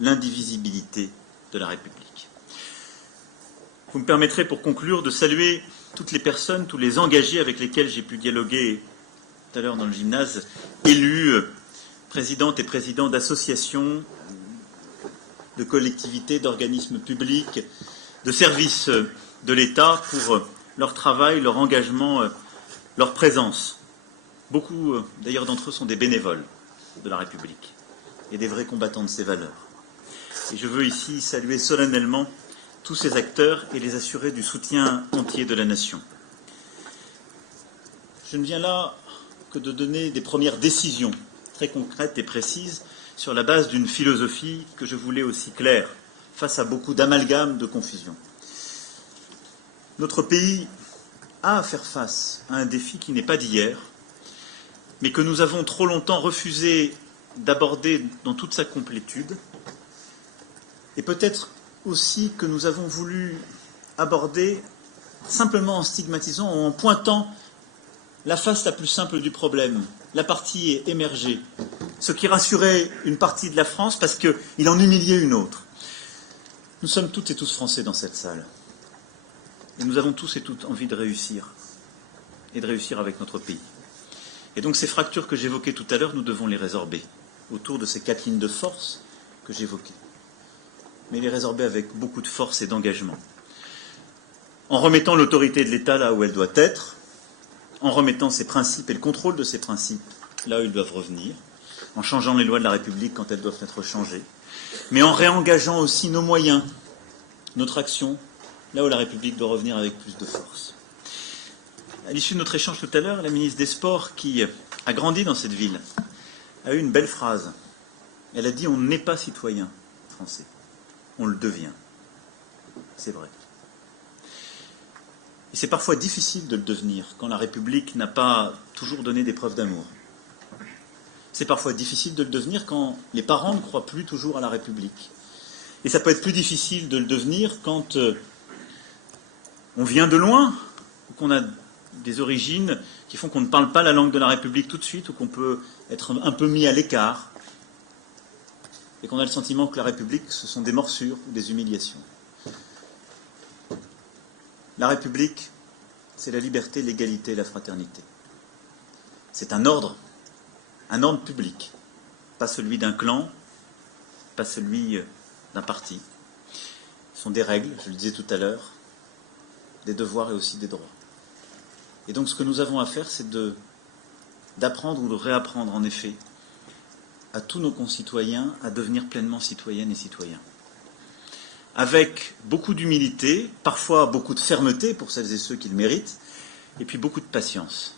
l'indivisibilité de la République. Vous me permettrez pour conclure de saluer toutes les personnes, tous les engagés avec lesquels j'ai pu dialoguer tout à l'heure dans le gymnase, élus, présidentes et présidents d'associations, de collectivités, d'organismes publics, de services de l'État pour leur travail, leur engagement, leur présence. Beaucoup, d'ailleurs, d'entre eux sont des bénévoles de la République et des vrais combattants de ces valeurs. Et je veux ici saluer solennellement tous ces acteurs et les assurer du soutien entier de la nation. Je ne viens là que de donner des premières décisions très concrètes et précises sur la base d'une philosophie que je voulais aussi claire face à beaucoup d'amalgames, de confusion. Notre pays a à faire face à un défi qui n'est pas d'hier, mais que nous avons trop longtemps refusé d'aborder dans toute sa complétude, et peut-être aussi que nous avons voulu aborder simplement en stigmatisant ou en pointant la face la plus simple du problème, la partie émergée, ce qui rassurait une partie de la France parce qu'il en humiliait une autre. Nous sommes toutes et tous Français dans cette salle, et nous avons tous et toutes envie de réussir, et de réussir avec notre pays. Et donc ces fractures que j'évoquais tout à l'heure, nous devons les résorber autour de ces 4 lignes de force que j'évoquais, mais les résorber avec beaucoup de force et d'engagement. En remettant l'autorité de l'État là où elle doit être, en remettant ses principes et le contrôle de ses principes là où ils doivent revenir, en changeant les lois de la République quand elles doivent être changées, mais en réengageant aussi nos moyens, notre action, là où la République doit revenir avec plus de force. À l'issue de notre échange tout à l'heure, la ministre des Sports, qui a grandi dans cette ville, a eu une belle phrase. Elle a dit « On n'est pas citoyen français, on le devient ». C'est vrai. Et c'est parfois difficile de le devenir quand la République n'a pas toujours donné des preuves d'amour. C'est parfois difficile de le devenir quand les parents ne croient plus toujours à la République. Et ça peut être plus difficile de le devenir quand on vient de loin, ou qu'on a des origines qui font qu'on ne parle pas la langue de la République tout de suite, ou qu'on peut être un peu mis à l'écart, et qu'on a le sentiment que la République, ce sont des morsures ou des humiliations. La République, c'est la liberté, l'égalité et la fraternité. C'est un ordre public, pas celui d'un clan, pas celui d'un parti. Ce sont des règles, je le disais tout à l'heure, des devoirs et aussi des droits. Et donc ce que nous avons à faire, c'est d'apprendre ou de réapprendre en effet à tous nos concitoyens à devenir pleinement citoyennes et citoyens. Avec beaucoup d'humilité, parfois beaucoup de fermeté pour celles et ceux qui le méritent, et puis beaucoup de patience.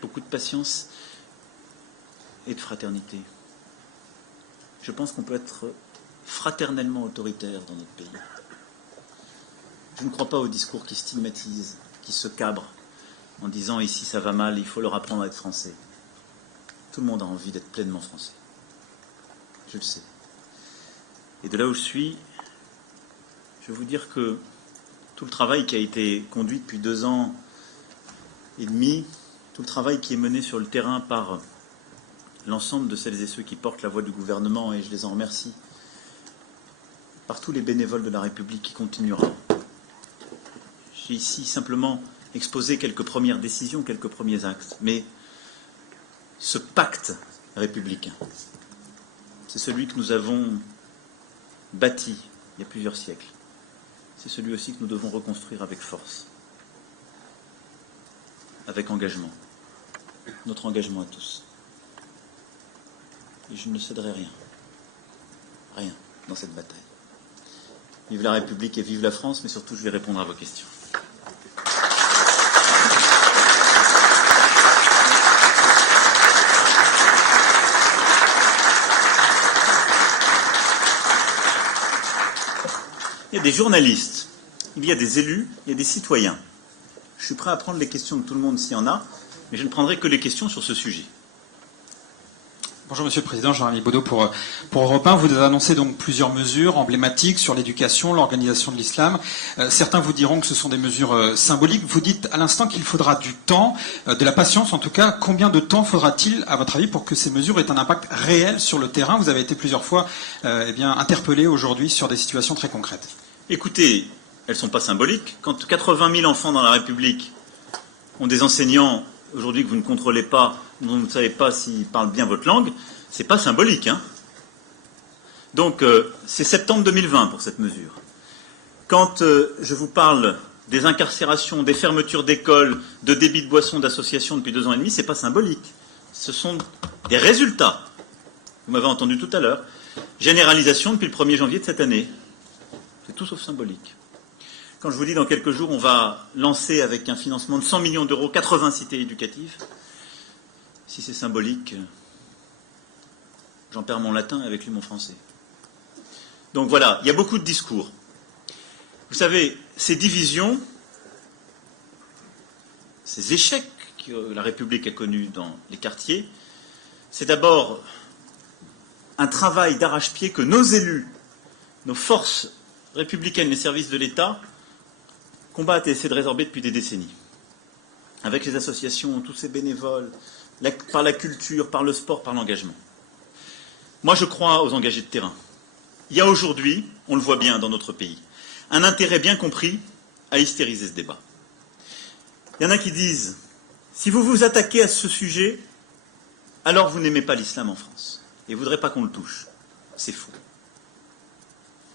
Beaucoup de patience et de fraternité. Je pense qu'on peut être fraternellement autoritaire dans notre pays. Je ne crois pas aux discours qui stigmatisent, qui se cabrent, en disant ici ça va mal, il faut leur apprendre à être français. Tout le monde a envie d'être pleinement français. Je le sais. Et de là où je suis, je veux vous dire que tout le travail qui a été conduit depuis 2 ans et demi, tout le travail qui est mené sur le terrain par l'ensemble de celles et ceux qui portent la voix du gouvernement, et je les en remercie, par tous les bénévoles de la République qui continuera. J'ai ici simplement exposé quelques premières décisions, quelques premiers actes, mais ce pacte républicain, c'est celui que nous avons bâti il y a plusieurs siècles. C'est celui aussi que nous devons reconstruire avec force, avec engagement, notre engagement à tous. Et je ne céderai rien dans cette bataille. Vive la République et vive la France, mais surtout je vais répondre à vos questions. Il y a des journalistes, il y a des élus, il y a des citoyens. Je suis prêt à prendre les questions de tout le monde s'il y en a, mais je ne prendrai que les questions sur ce sujet. Bonjour Monsieur le Président, Jean-Rémy Baudot pour Europe 1. Vous annoncez donc plusieurs mesures emblématiques sur l'éducation, l'organisation de l'islam. Certains vous diront que ce sont des mesures symboliques. Vous dites à l'instant qu'il faudra du temps, de la patience en tout cas. Combien de temps faudra-t-il, à votre avis, pour que ces mesures aient un impact réel sur le terrain? Vous avez été plusieurs fois interpellé aujourd'hui sur des situations très concrètes. Écoutez, elles ne sont pas symboliques. Quand 80 000 enfants dans la République ont des enseignants aujourd'hui que vous ne contrôlez pas, dont vous ne savez pas s'ils parlent bien votre langue, c'est pas symbolique. Hein. Donc, c'est septembre 2020 pour cette mesure. Quand je vous parle des incarcérations, des fermetures d'écoles, de débits de boissons d'associations depuis 2 ans et demi, c'est pas symbolique. Ce sont des résultats. Vous m'avez entendu tout à l'heure. Généralisation depuis le 1er janvier de cette année. C'est tout sauf symbolique. Quand je vous dis dans quelques jours, on va lancer avec un financement de 100 millions d'euros 80 cités éducatives, si c'est symbolique, j'en perds mon latin et avec lui mon français. Donc voilà, il y a beaucoup de discours. Vous savez, ces divisions, ces échecs que la République a connus dans les quartiers, c'est d'abord un travail d'arrache-pied que nos élus, nos forces républicaines, les services de l'État, combattent et essaient de résorber depuis des décennies. Avec les associations, tous ces bénévoles, par la culture, par le sport, par l'engagement. Moi, je crois aux engagés de terrain. Il y a aujourd'hui, on le voit bien dans notre pays, un intérêt bien compris à hystériser ce débat. Il y en a qui disent, si vous vous attaquez à ce sujet, alors vous n'aimez pas l'islam en France et vous ne voudrez pas qu'on le touche. C'est faux.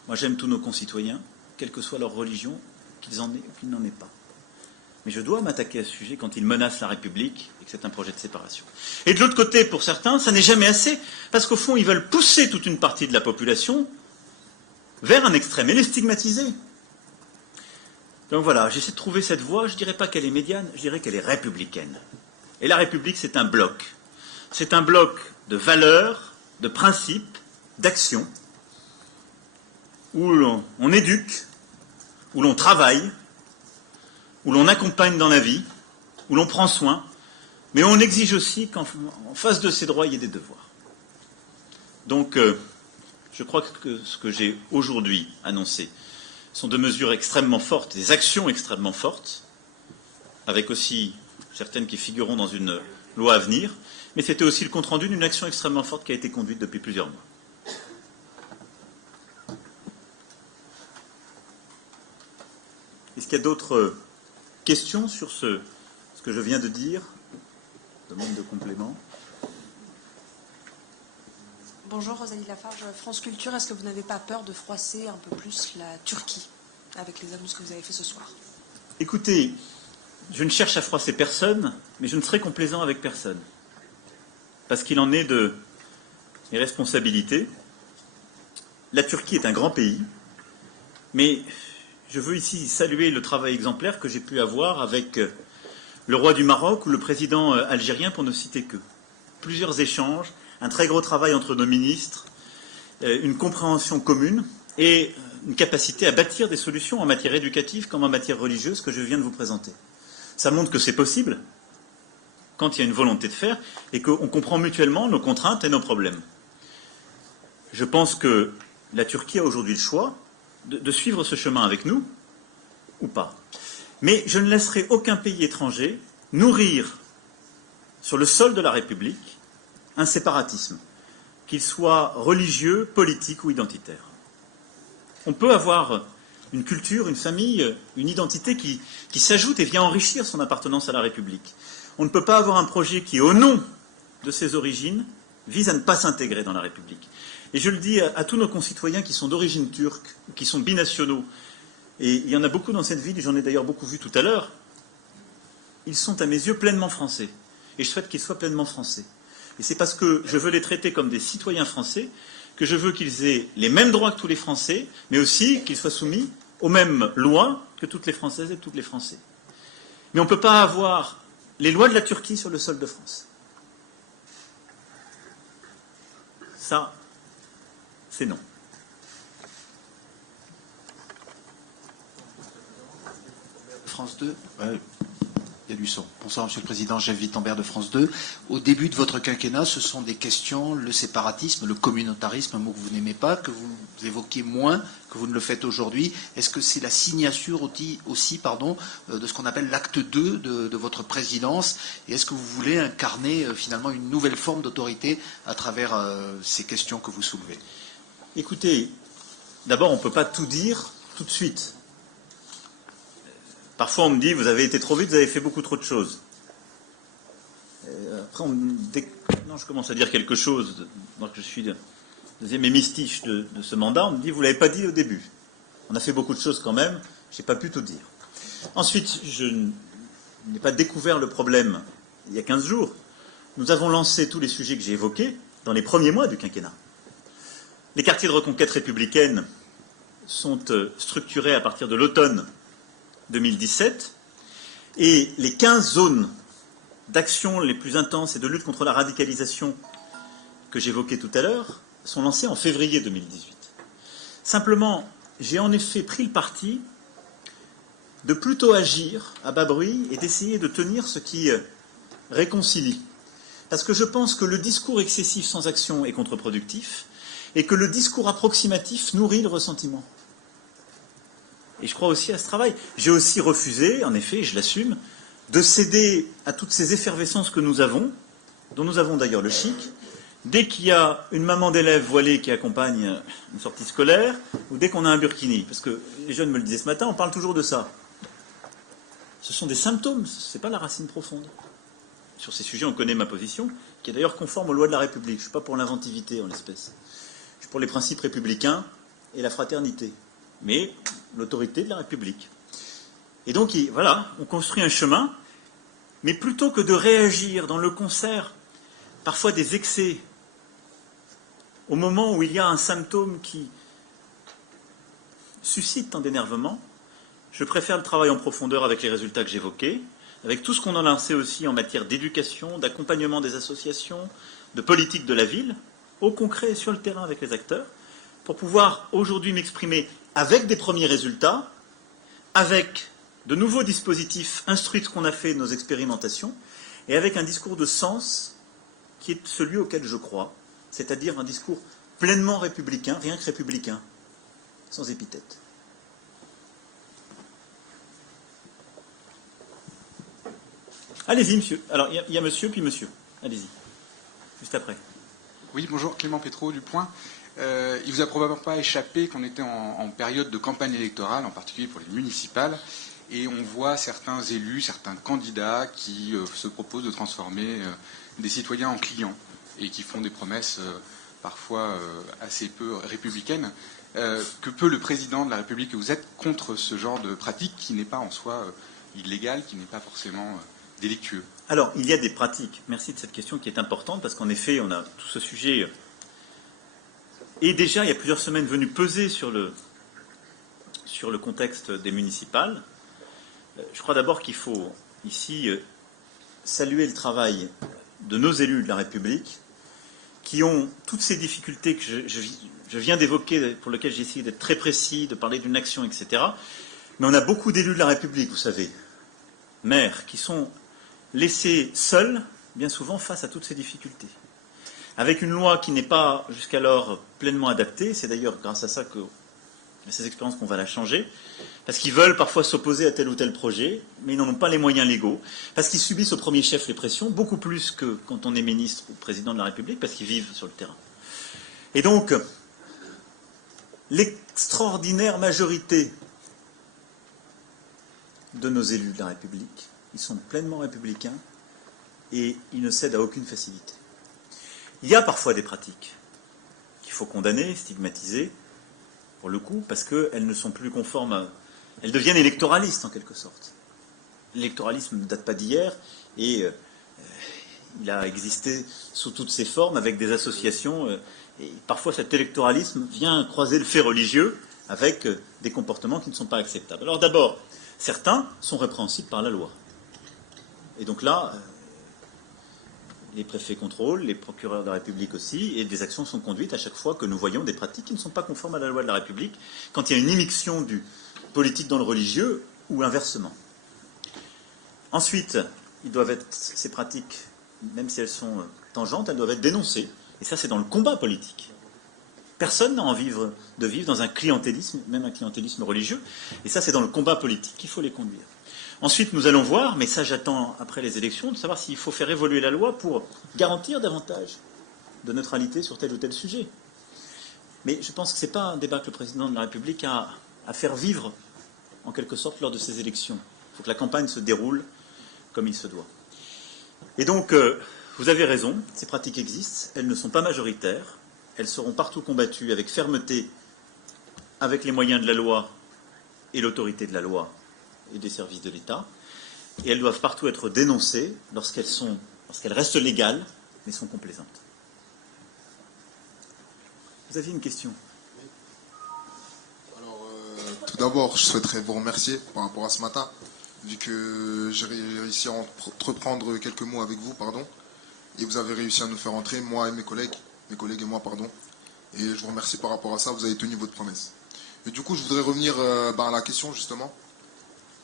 Moi, j'aime tous nos concitoyens, quelle que soit leur religion, qu'ils en aient ou qu'ils n'en aient pas. Mais je dois m'attaquer à ce sujet quand il menace la République et que c'est un projet de séparation. Et de l'autre côté, pour certains, ça n'est jamais assez, parce qu'au fond, ils veulent pousser toute une partie de la population vers un extrême et les stigmatiser. Donc voilà, j'essaie de trouver cette voie, je ne dirais pas qu'elle est médiane, je dirais qu'elle est républicaine. Et la République, c'est un bloc. C'est un bloc de valeurs, de principes, d'actions, où on éduque, où l'on travaille, où l'on accompagne dans la vie, où l'on prend soin, mais on exige aussi qu'en face de ces droits, il y ait des devoirs. Donc, je crois que ce que j'ai aujourd'hui annoncé sont des mesures extrêmement fortes, des actions extrêmement fortes, avec aussi certaines qui figureront dans une loi à venir, mais c'était aussi le compte-rendu d'une action extrêmement forte qui a été conduite depuis plusieurs mois. Est-ce qu'il y a d'autres questions sur ce que je viens de dire? Demande de complément. Bonjour Rosalie Lafarge, France Culture. Est-ce que vous n'avez pas peur de froisser un peu plus la Turquie avec les annonces que vous avez faites ce soir? Écoutez, je ne cherche à froisser personne, mais je ne serai complaisant avec personne. Parce qu'il en est de mes responsabilités. La Turquie est un grand pays, mais je veux ici saluer le travail exemplaire que j'ai pu avoir avec le roi du Maroc ou le président algérien, pour ne citer que. Plusieurs échanges, un très gros travail entre nos ministres, une compréhension commune et une capacité à bâtir des solutions en matière éducative comme en matière religieuse que je viens de vous présenter. Ça montre que c'est possible quand il y a une volonté de faire et qu'on comprend mutuellement nos contraintes et nos problèmes. Je pense que la Turquie a aujourd'hui le choix de suivre ce chemin avec nous, ou pas. Mais je ne laisserai aucun pays étranger nourrir sur le sol de la République, un séparatisme, qu'il soit religieux, politique ou identitaire. On peut avoir une culture, une famille, une identité qui s'ajoute et vient enrichir son appartenance à la République. On ne peut pas avoir un projet qui, au nom de ses origines, vise à ne pas s'intégrer dans la République. Et je le dis à tous nos concitoyens qui sont d'origine turque, qui sont binationaux, et il y en a beaucoup dans cette ville, j'en ai d'ailleurs beaucoup vu tout à l'heure, ils sont à mes yeux pleinement français. Et je souhaite qu'ils soient pleinement français. Et c'est parce que je veux les traiter comme des citoyens français que je veux qu'ils aient les mêmes droits que tous les Français, mais aussi qu'ils soient soumis aux mêmes lois que toutes les Françaises et toutes les Français. Mais on ne peut pas avoir les lois de la Turquie sur le sol de France. Ça, c'est non. France 2, il y a du son. Bonsoir, Monsieur le Président, Jeff Wittenberg de France 2. Au début de votre quinquennat, ce sont des questions, le séparatisme, le communautarisme, un mot que vous n'aimez pas, que vous évoquez moins que vous ne le faites aujourd'hui. Est-ce que c'est la signature aussi de ce qu'on appelle l'acte 2 de votre présidence? Et est-ce que vous voulez incarner finalement une nouvelle forme d'autorité à travers ces questions que vous soulevez? Écoutez, d'abord, on ne peut pas tout dire tout de suite. Parfois, on me dit, vous avez été trop vite, vous avez fait beaucoup trop de choses. Après, non, je commence à dire quelque chose, donc je suis le deuxième hémistiche de ce mandat, on me dit, vous ne l'avez pas dit au début. On a fait beaucoup de choses quand même, je n'ai pas pu tout dire. Ensuite, je n'ai pas découvert le problème il y a 15 jours. Nous avons lancé tous les sujets que j'ai évoqués dans les premiers mois du quinquennat. Les quartiers de reconquête républicaine sont structurés à partir de l'automne 2017, et les 15 zones d'action les plus intenses et de lutte contre la radicalisation que j'évoquais tout à l'heure sont lancées en février 2018. Simplement, j'ai en effet pris le parti de plutôt agir à bas bruit et d'essayer de tenir ce qui réconcilie. Parce que je pense que le discours excessif sans action est contre-productif et que le discours approximatif nourrit le ressentiment. Et je crois aussi à ce travail. J'ai aussi refusé, en effet, je l'assume, de céder à toutes ces effervescences que nous avons, dont nous avons d'ailleurs le chic, dès qu'il y a une maman d'élève voilée qui accompagne une sortie scolaire, ou dès qu'on a un burkini. Parce que les jeunes me le disaient ce matin, on parle toujours de ça. Ce sont des symptômes, ce n'est pas la racine profonde. Sur ces sujets, on connaît ma position, qui est d'ailleurs conforme aux lois de la République. Je ne suis pas pour l'inventivité en l'espèce. Je suis pour les principes républicains et la fraternité. Mais l'autorité de la République. Et donc, voilà, on construit un chemin, mais plutôt que de réagir dans le concert, parfois des excès, au moment où il y a un symptôme qui suscite tant d'énervement, je préfère le travail en profondeur avec les résultats que j'évoquais, avec tout ce qu'on a lancé aussi en matière d'éducation, d'accompagnement des associations, de politique de la ville, au concret et sur le terrain avec les acteurs, pour pouvoir aujourd'hui m'exprimer avec des premiers résultats, avec de nouveaux dispositifs instruits de ce qu'on a fait de nos expérimentations, et avec un discours de sens qui est celui auquel je crois, c'est-à-dire un discours pleinement républicain, rien que républicain, sans épithète. Allez-y, monsieur. Alors, il y a monsieur, puis monsieur. Allez-y. Juste après. Oui, bonjour, Clément Pétraud du Point. Il vous a probablement pas échappé qu'on était en période de campagne électorale, en particulier pour les municipales, et on voit certains élus, certains candidats qui se proposent de transformer des citoyens en clients et qui font des promesses parfois assez peu républicaines. Que peut le président de la République, que vous êtes contre ce genre de pratique qui n'est pas en soi illégale, qui n'est pas forcément délictueux? Alors, il y a des pratiques. Merci de cette question qui est importante, parce qu'en effet, on a tout ce sujet... Et déjà, il y a plusieurs semaines, venu peser sur le contexte des municipales. Je crois d'abord qu'il faut ici saluer le travail de nos élus de la République, qui ont toutes ces difficultés que je viens d'évoquer, pour lesquelles j'ai essayé d'être très précis, de parler d'une action, etc. Mais on a beaucoup d'élus de la République, vous savez, maires, qui sont laissés seuls, bien souvent, face à toutes ces difficultés. Avec une loi qui n'est pas jusqu'alors pleinement adaptée, c'est d'ailleurs grâce à ça que ces expériences qu'on va la changer, parce qu'ils veulent parfois s'opposer à tel ou tel projet, mais ils n'en ont pas les moyens légaux, parce qu'ils subissent au premier chef les pressions, beaucoup plus que quand on est ministre ou président de la République, parce qu'ils vivent sur le terrain. Et donc, l'extraordinaire majorité de nos élus de la République, ils sont pleinement républicains et ils ne cèdent à aucune facilité. Il y a parfois des pratiques qu'il faut condamner, stigmatiser, pour le coup, parce qu'elles ne sont plus conformes à... Elles deviennent électoralistes, en quelque sorte. L'électoralisme ne date pas d'hier, et il a existé sous toutes ses formes, avec des associations, et parfois cet électoralisme vient croiser le fait religieux avec des comportements qui ne sont pas acceptables. Alors d'abord, certains sont répréhensibles par la loi. Et donc là, les préfets contrôlent, les procureurs de la République aussi, et des actions sont conduites à chaque fois que nous voyons des pratiques qui ne sont pas conformes à la loi de la République, quand il y a une immixtion du politique dans le religieux, ou inversement. Ensuite, ces pratiques, même si elles sont tangentes, elles doivent être dénoncées, et ça c'est dans le combat politique. Personne n'a envie de vivre dans un clientélisme, même un clientélisme religieux, et ça c'est dans le combat politique qu'il faut les conduire. Ensuite, nous allons voir, mais ça j'attends après les élections, de savoir s'il faut faire évoluer la loi pour garantir davantage de neutralité sur tel ou tel sujet. Mais je pense que ce n'est pas un débat que le président de la République a à faire vivre, en quelque sorte, lors de ces élections. Il faut que la campagne se déroule comme il se doit. Et donc, vous avez raison, ces pratiques existent, elles ne sont pas majoritaires, elles seront partout combattues avec fermeté, avec les moyens de la loi et l'autorité de la loi et des services de l'État, et elles doivent partout être dénoncées lorsqu'elles restent légales, mais sont complaisantes. Vous aviez une question ? Alors, tout d'abord, je souhaiterais vous remercier par rapport à ce matin, vu que j'ai réussi à entreprendre quelques mots avec vous, et vous avez réussi à nous faire entrer, moi et mes collègues et moi, et je vous remercie par rapport à ça, vous avez tenu votre promesse. Et du coup, je voudrais revenir à la question, justement.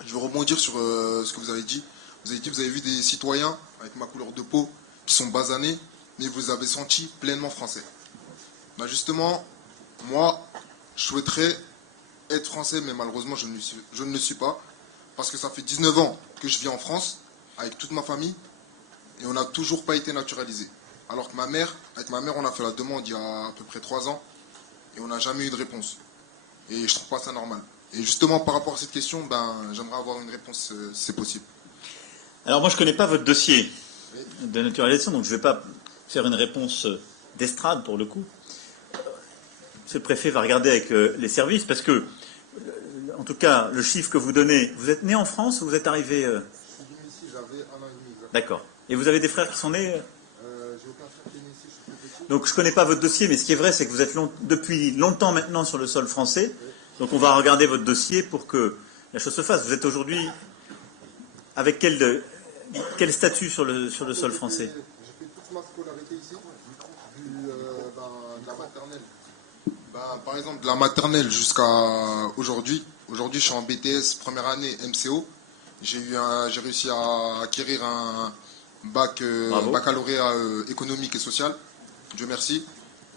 Je veux rebondir sur ce que vous avez dit. Vous avez dit que vous avez vu des citoyens avec ma couleur de peau qui sont basanés, mais vous avez senti pleinement français. Justement, moi, je souhaiterais être français, mais malheureusement, je ne le suis pas, parce que ça fait 19 ans que je vis en France, avec toute ma famille, et on n'a toujours pas été naturalisé. Alors que avec ma mère, on a fait la demande il y a à peu près 3 ans, et on n'a jamais eu de réponse. Et je trouve pas ça normal. Et justement, par rapport à cette question, j'aimerais avoir une réponse, si c'est possible. Alors moi, je ne connais pas votre dossier de naturalisation, donc je ne vais pas faire une réponse d'estrade, pour le coup. Monsieur le préfet va regarder avec les services, parce que, en tout cas, le chiffre que vous donnez, vous êtes né en France ou vous êtes arrivé... Je suis venu ici, j'avais 1 an et demi. D'accord. Et vous avez des frères qui sont nés J'ai aucun frère qui est né ici, je suis plus petit. Donc je ne connais pas votre dossier, mais ce qui est vrai, c'est que vous êtes depuis longtemps maintenant sur le sol français. Donc on va regarder votre dossier pour que la chose se fasse. Vous êtes aujourd'hui avec quel statut sur le sol français? J'ai fait toute ma scolarité ici, de la maternelle. Par exemple, de la maternelle jusqu'à aujourd'hui. Aujourd'hui, je suis en BTS première année MCO. J'ai réussi à acquérir un baccalauréat économique et social. Dieu merci.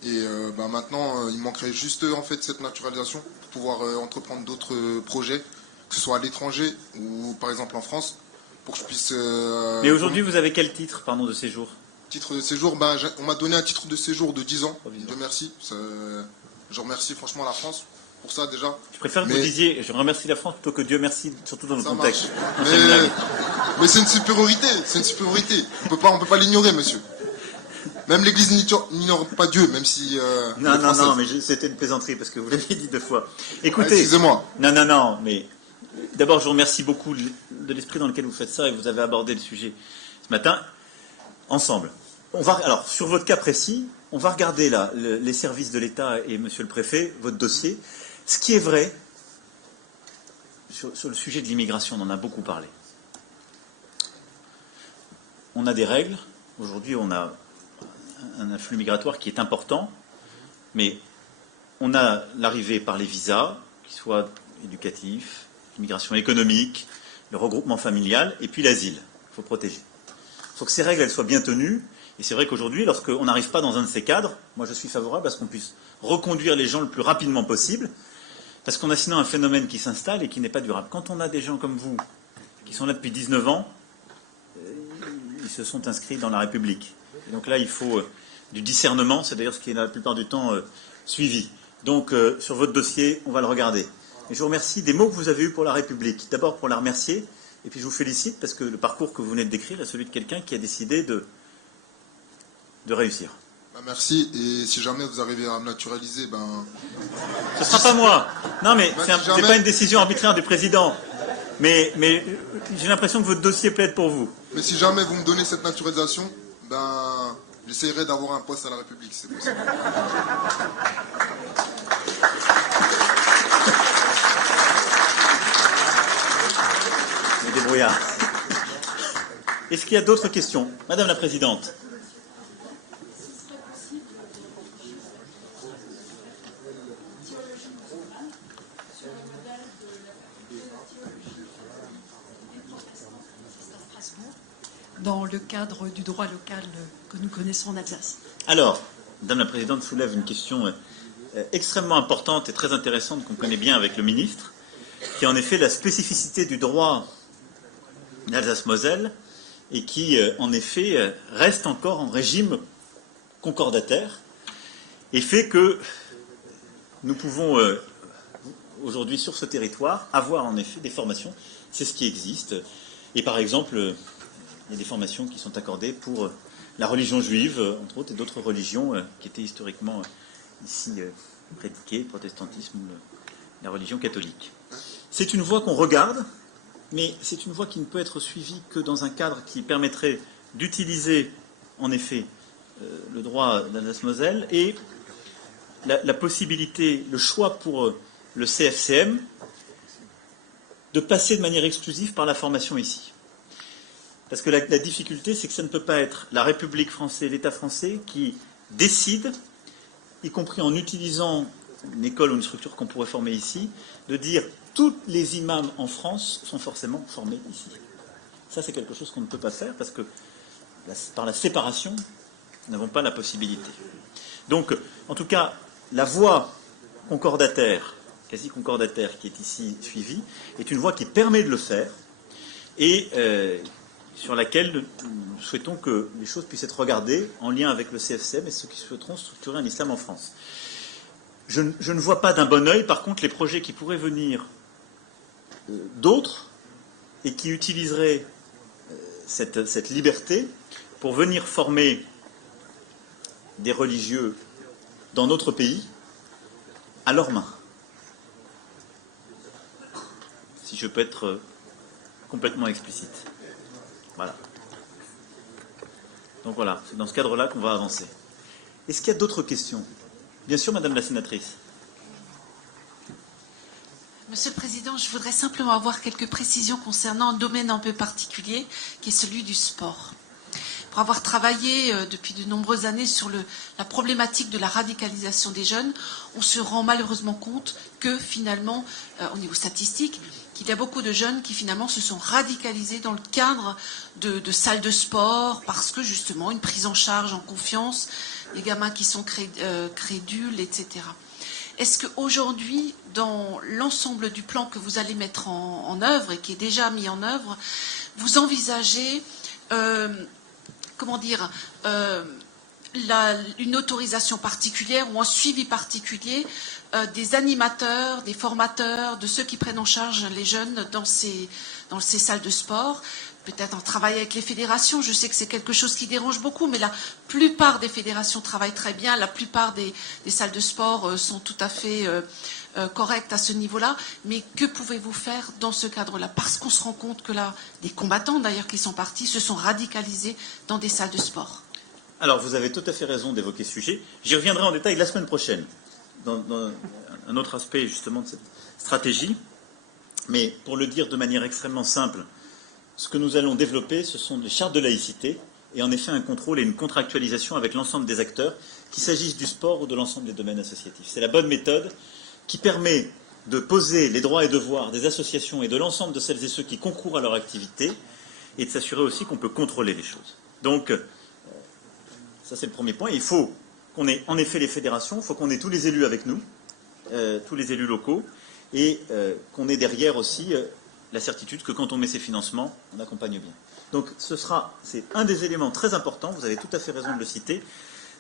Et maintenant, il manquerait juste en fait cette naturalisation pour pouvoir entreprendre d'autres projets, que ce soit à l'étranger ou par exemple en France, pour que je puisse... Mais aujourd'hui, vous avez quel titre, pardon, de séjour? Titre de séjour, on m'a donné un titre de séjour de 10 ans. Dieu merci. Je remercie franchement la France pour ça déjà. Je préfère que vous disiez je remercie la France plutôt que Dieu merci, surtout dans le contexte. Mais c'est une supériorité, On peut pas l'ignorer, monsieur. Même l'Église n'ignore pas Dieu, même si... Non, mais c'était une plaisanterie, parce que vous l'aviez dit 2 fois. Écoutez... Excusez-moi. Non, mais... D'abord, je vous remercie beaucoup de l'esprit dans lequel vous faites ça, et vous avez abordé le sujet ce matin, ensemble. Alors, sur votre cas précis, on va regarder là, les services de l'État et monsieur le préfet, votre dossier. Ce qui est vrai, sur le sujet de l'immigration, on en a beaucoup parlé. On a des règles. Aujourd'hui, on a un afflux migratoire qui est important, mais on a l'arrivée par les visas, qu'ils soient éducatifs, l'immigration économique, le regroupement familial, et puis l'asile. Il faut protéger. Il faut que ces règles elles soient bien tenues, et c'est vrai qu'aujourd'hui, lorsqu'on n'arrive pas dans un de ces cadres, moi je suis favorable à ce qu'on puisse reconduire les gens le plus rapidement possible, Parce qu'on a sinon un phénomène qui s'installe et qui n'est pas durable. Quand on a des gens comme vous, qui sont là depuis 19 ans, ils se sont inscrits dans la République. Et donc là, il faut du discernement, c'est d'ailleurs ce qui est la plupart du temps suivi. Donc sur votre dossier, on va le regarder. Et je vous remercie des mots que vous avez eus pour la République. D'abord pour la remercier, et puis je vous félicite parce que le parcours que vous venez de décrire est celui de quelqu'un qui a décidé de réussir. Merci, et si jamais vous arrivez à me naturaliser, Ce ne sera pas moi. Non, mais Ben, ce si jamais- n'est pas une décision arbitraire du président. Mais j'ai l'impression que votre dossier plaide pour vous. mais si jamais vous me donnez cette naturalisation, j'essaierai d'avoir un poste à la République, c'est possible. Les débrouillards. Est-ce qu'il y a d'autres questions? Madame la Présidente. Dans le cadre du droit local que nous connaissons en Alsace. Alors, Madame la Présidente soulève une question extrêmement importante et très intéressante qu'on connaît bien avec le ministre, qui est en effet la spécificité du droit d'Alsace-Moselle et qui, en effet, reste encore en régime concordataire et fait que nous pouvons aujourd'hui sur ce territoire avoir en effet des formations, c'est ce qui existe. Et par exemple, il y a des formations qui sont accordées pour la religion juive, entre autres, et d'autres religions qui étaient historiquement ici pratiquées, le protestantisme ou la religion catholique. C'est une voie qu'on regarde, mais c'est une voie qui ne peut être suivie que dans un cadre qui permettrait d'utiliser, en effet, le droit d'Alsace-Moselle et la possibilité, le choix pour le CFCM de passer de manière exclusive par la formation ici. Parce que la difficulté, c'est que ça ne peut pas être la République française, l'État français, qui décide, y compris en utilisant une école ou une structure qu'on pourrait former ici, de dire tous les imams en France sont forcément formés ici. Ça, c'est quelque chose qu'on ne peut pas faire parce que par la séparation, nous n'avons pas la possibilité. Donc, en tout cas, la voie concordataire, quasi concordataire, qui est ici suivie, est une voie qui permet de le faire et sur laquelle nous souhaitons que les choses puissent être regardées en lien avec le CFCM et ceux qui souhaiteront structurer un islam en France. Je ne vois pas d'un bon œil, par contre, les projets qui pourraient venir d'autres et qui utiliseraient cette liberté pour venir former des religieux dans notre pays à leurs mains. Si je peux être complètement explicite. Voilà. Donc voilà, c'est dans ce cadre-là qu'on va avancer. Est-ce qu'il y a d'autres questions? Bien sûr, Madame la sénatrice. Monsieur le Président, je voudrais simplement avoir quelques précisions concernant un domaine un peu particulier, qui est celui du sport. Pour avoir travaillé depuis de nombreuses années sur la problématique de la radicalisation des jeunes, on se rend malheureusement compte que finalement, au niveau statistique, qu'il y a beaucoup de jeunes qui finalement se sont radicalisés dans le cadre de salles de sport, parce que justement, une prise en charge en confiance, les gamins qui sont crédules, etc. Est-ce qu'aujourd'hui, dans l'ensemble du plan que vous allez mettre en œuvre et qui est déjà mis en œuvre, vous envisagez une autorisation particulière ou un suivi particulier des animateurs, des formateurs, de ceux qui prennent en charge les jeunes dans ces salles de sport, peut-être en travaillant avec les fédérations. Je sais que c'est quelque chose qui dérange beaucoup, mais la plupart des fédérations travaillent très bien, la plupart des salles de sport sont tout à fait correctes à ce niveau-là. Mais que pouvez-vous faire dans ce cadre-là? Parce qu'on se rend compte que là, des combattants d'ailleurs qui sont partis se sont radicalisés dans des salles de sport. Alors, vous avez tout à fait raison d'évoquer ce sujet. J'y reviendrai en détail la semaine prochaine, dans un autre aspect justement de cette stratégie. Mais pour le dire de manière extrêmement simple, ce que nous allons développer, ce sont des chartes de laïcité et en effet un contrôle et une contractualisation avec l'ensemble des acteurs, qu'il s'agisse du sport ou de l'ensemble des domaines associatifs. C'est la bonne méthode qui permet de poser les droits et devoirs des associations et de l'ensemble de celles et ceux qui concourent à leur activité et de s'assurer aussi qu'on peut contrôler les choses. Donc, ça c'est le premier point. Il faut qu'on ait en effet les fédérations, il faut qu'on ait tous les élus avec nous, tous les élus locaux, et qu'on ait derrière aussi la certitude que quand on met ces financements, on accompagne bien. Donc c'est un des éléments très importants, vous avez tout à fait raison de le citer,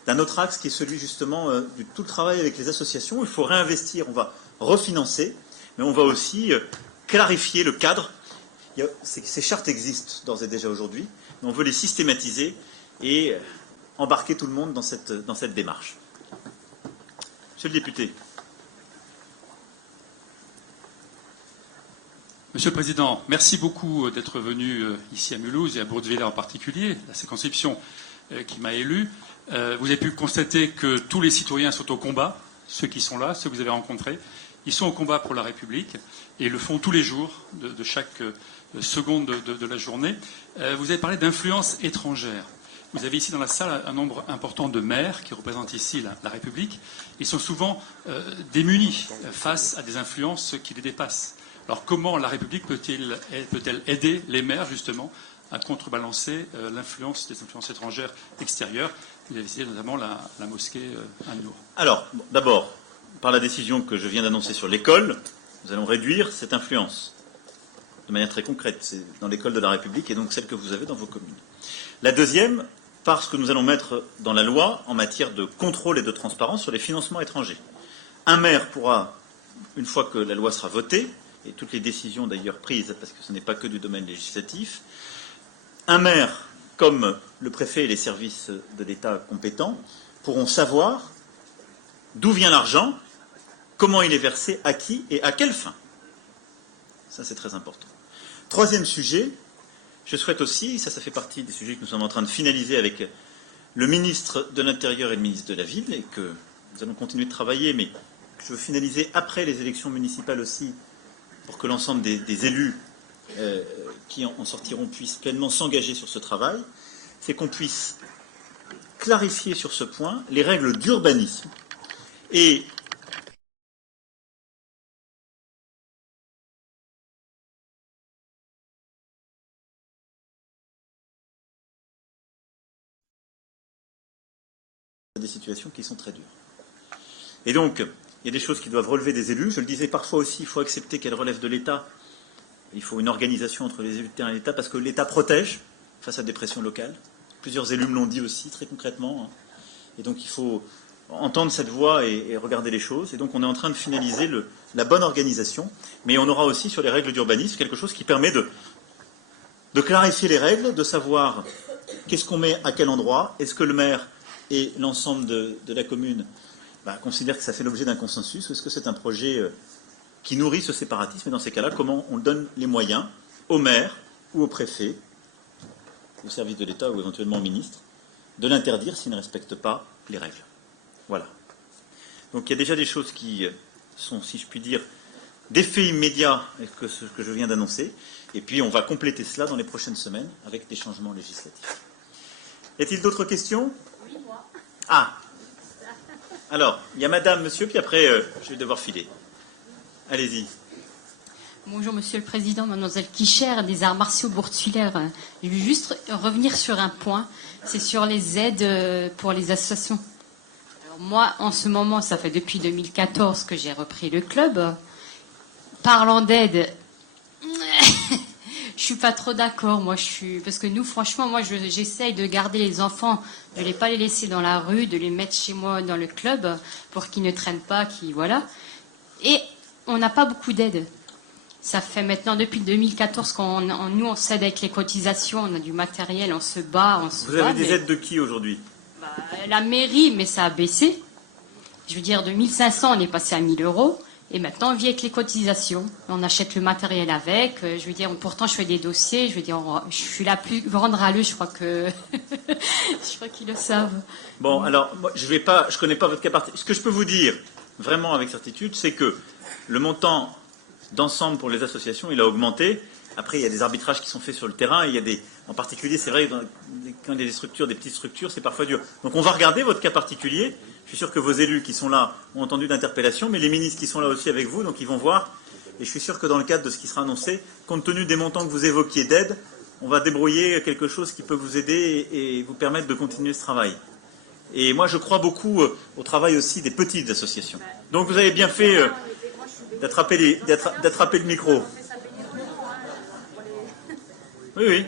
d'un autre axe qui est celui justement de tout le travail avec les associations. Il faut réinvestir, on va refinancer, mais on va aussi clarifier le cadre. Ces chartes existent d'ores et déjà aujourd'hui, mais on veut les systématiser et embarquer tout le monde dans cette démarche. Monsieur le député. Monsieur le Président, merci beaucoup d'être venu ici à Mulhouse et à Bourg-de-Villers en particulier, la circonscription qui m'a élu. Vous avez pu constater que tous les citoyens sont au combat, ceux qui sont là, ceux que vous avez rencontrés. Ils sont au combat pour la République et le font tous les jours, de chaque seconde de la journée. Vous avez parlé d'influence étrangère. Vous avez ici dans la salle un nombre important de maires qui représentent ici la République. Ils sont souvent démunis face à des influences qui les dépassent. Alors comment la République peut-elle aider les maires justement à contrebalancer l'influence des influences étrangères extérieures? Vous avez cité notamment la mosquée An-Nour. Alors, d'abord, par la décision que je viens d'annoncer sur l'école, nous allons réduire cette influence de manière très concrète. C'est dans l'école de la République et donc celle que vous avez dans vos communes. La deuxième, parce que nous allons mettre dans la loi en matière de contrôle et de transparence sur les financements étrangers. Un maire pourra, une fois que la loi sera votée, et toutes les décisions d'ailleurs prises, parce que ce n'est pas que du domaine législatif, un maire, comme le préfet et les services de l'État compétents, pourront savoir d'où vient l'argent, comment il est versé, à qui et à quelle fin. Ça, c'est très important. Troisième sujet, je souhaite aussi, ça fait partie des sujets que nous sommes en train de finaliser avec le ministre de l'Intérieur et le ministre de la Ville, et que nous allons continuer de travailler, mais que je veux finaliser après les élections municipales aussi, pour que l'ensemble des élus qui en sortiront puissent pleinement s'engager sur ce travail, c'est qu'on puisse clarifier sur ce point les règles d'urbanisme et des situations qui sont très dures. Et donc, il y a des choses qui doivent relever des élus. Je le disais parfois aussi, il faut accepter qu'elles relèvent de l'État. Il faut une organisation entre les élus de terrain et l'État parce que l'État protège face à des pressions locales. Plusieurs élus me l'ont dit aussi, très concrètement. Et donc, il faut entendre cette voix et regarder les choses. Et donc, on est en train de finaliser la bonne organisation. Mais on aura aussi sur les règles d'urbanisme quelque chose qui permet de clarifier les règles, de savoir qu'est-ce qu'on met à quel endroit. Est-ce que le maire et l'ensemble de la commune considère que ça fait l'objet d'un consensus, ou est-ce que c'est un projet qui nourrit ce séparatisme? Et dans ces cas-là, comment on donne les moyens au maire ou au préfet, au service de l'État ou éventuellement au ministre, de l'interdire s'il ne respecte pas les règles. Voilà. Donc il y a déjà des choses qui sont, si je puis dire, d'effet immédiat que ce que je viens d'annoncer, et puis on va compléter cela dans les prochaines semaines avec des changements législatifs. Y a-t-il d'autres questions? Oui, moi. Ah. Alors, il y a madame, monsieur, puis après, je vais devoir filer. Allez-y. Bonjour, Monsieur le Président, mademoiselle Quichère, des arts martiaux Bourg-de-Villers. Je veux juste revenir sur un point, c'est sur les aides pour les associations. Alors moi, en ce moment, ça fait depuis 2014 que j'ai repris le club. Parlant d'aide, je suis pas trop d'accord, parce que nous, franchement, moi, j'essaye de garder les enfants, de ne pas les laisser dans la rue, de les mettre chez moi dans le club pour qu'ils ne traînent pas, voilà. Et on n'a pas beaucoup d'aide. Ça fait maintenant depuis 2014 nous on s'aide avec les cotisations, on a du matériel, on se bat, Vous avez des aides de qui aujourd'hui? La mairie, mais ça a baissé. Je veux dire, de 1500, on est passé à 1000 euros. Et maintenant, on vit avec les cotisations. On achète le matériel avec. Je veux dire, pourtant, je fais des dossiers. Je veux dire, je suis la plus grande râleuse. Je crois que je crois qu'ils le savent. Bon, alors, moi, je connais pas votre cas particulier. Ce que je peux vous dire, vraiment avec certitude, c'est que le montant d'ensemble pour les associations, il a augmenté. Après, il y a des arbitrages qui sont faits sur le terrain. Il y a en particulier, c'est vrai, quand il y a des structures, des petites structures, c'est parfois dur. Donc, on va regarder votre cas particulier. Je suis sûr que vos élus qui sont là ont entendu d'interpellation, mais les ministres qui sont là aussi avec vous, donc ils vont voir. Et je suis sûr que dans le cadre de ce qui sera annoncé, compte tenu des montants que vous évoquiez d'aide, on va débrouiller quelque chose qui peut vous aider et vous permettre de continuer ce travail. Et moi, je crois beaucoup au travail aussi des petites associations. Donc, vous avez bien fait. d'attraper le micro. Oui, oui.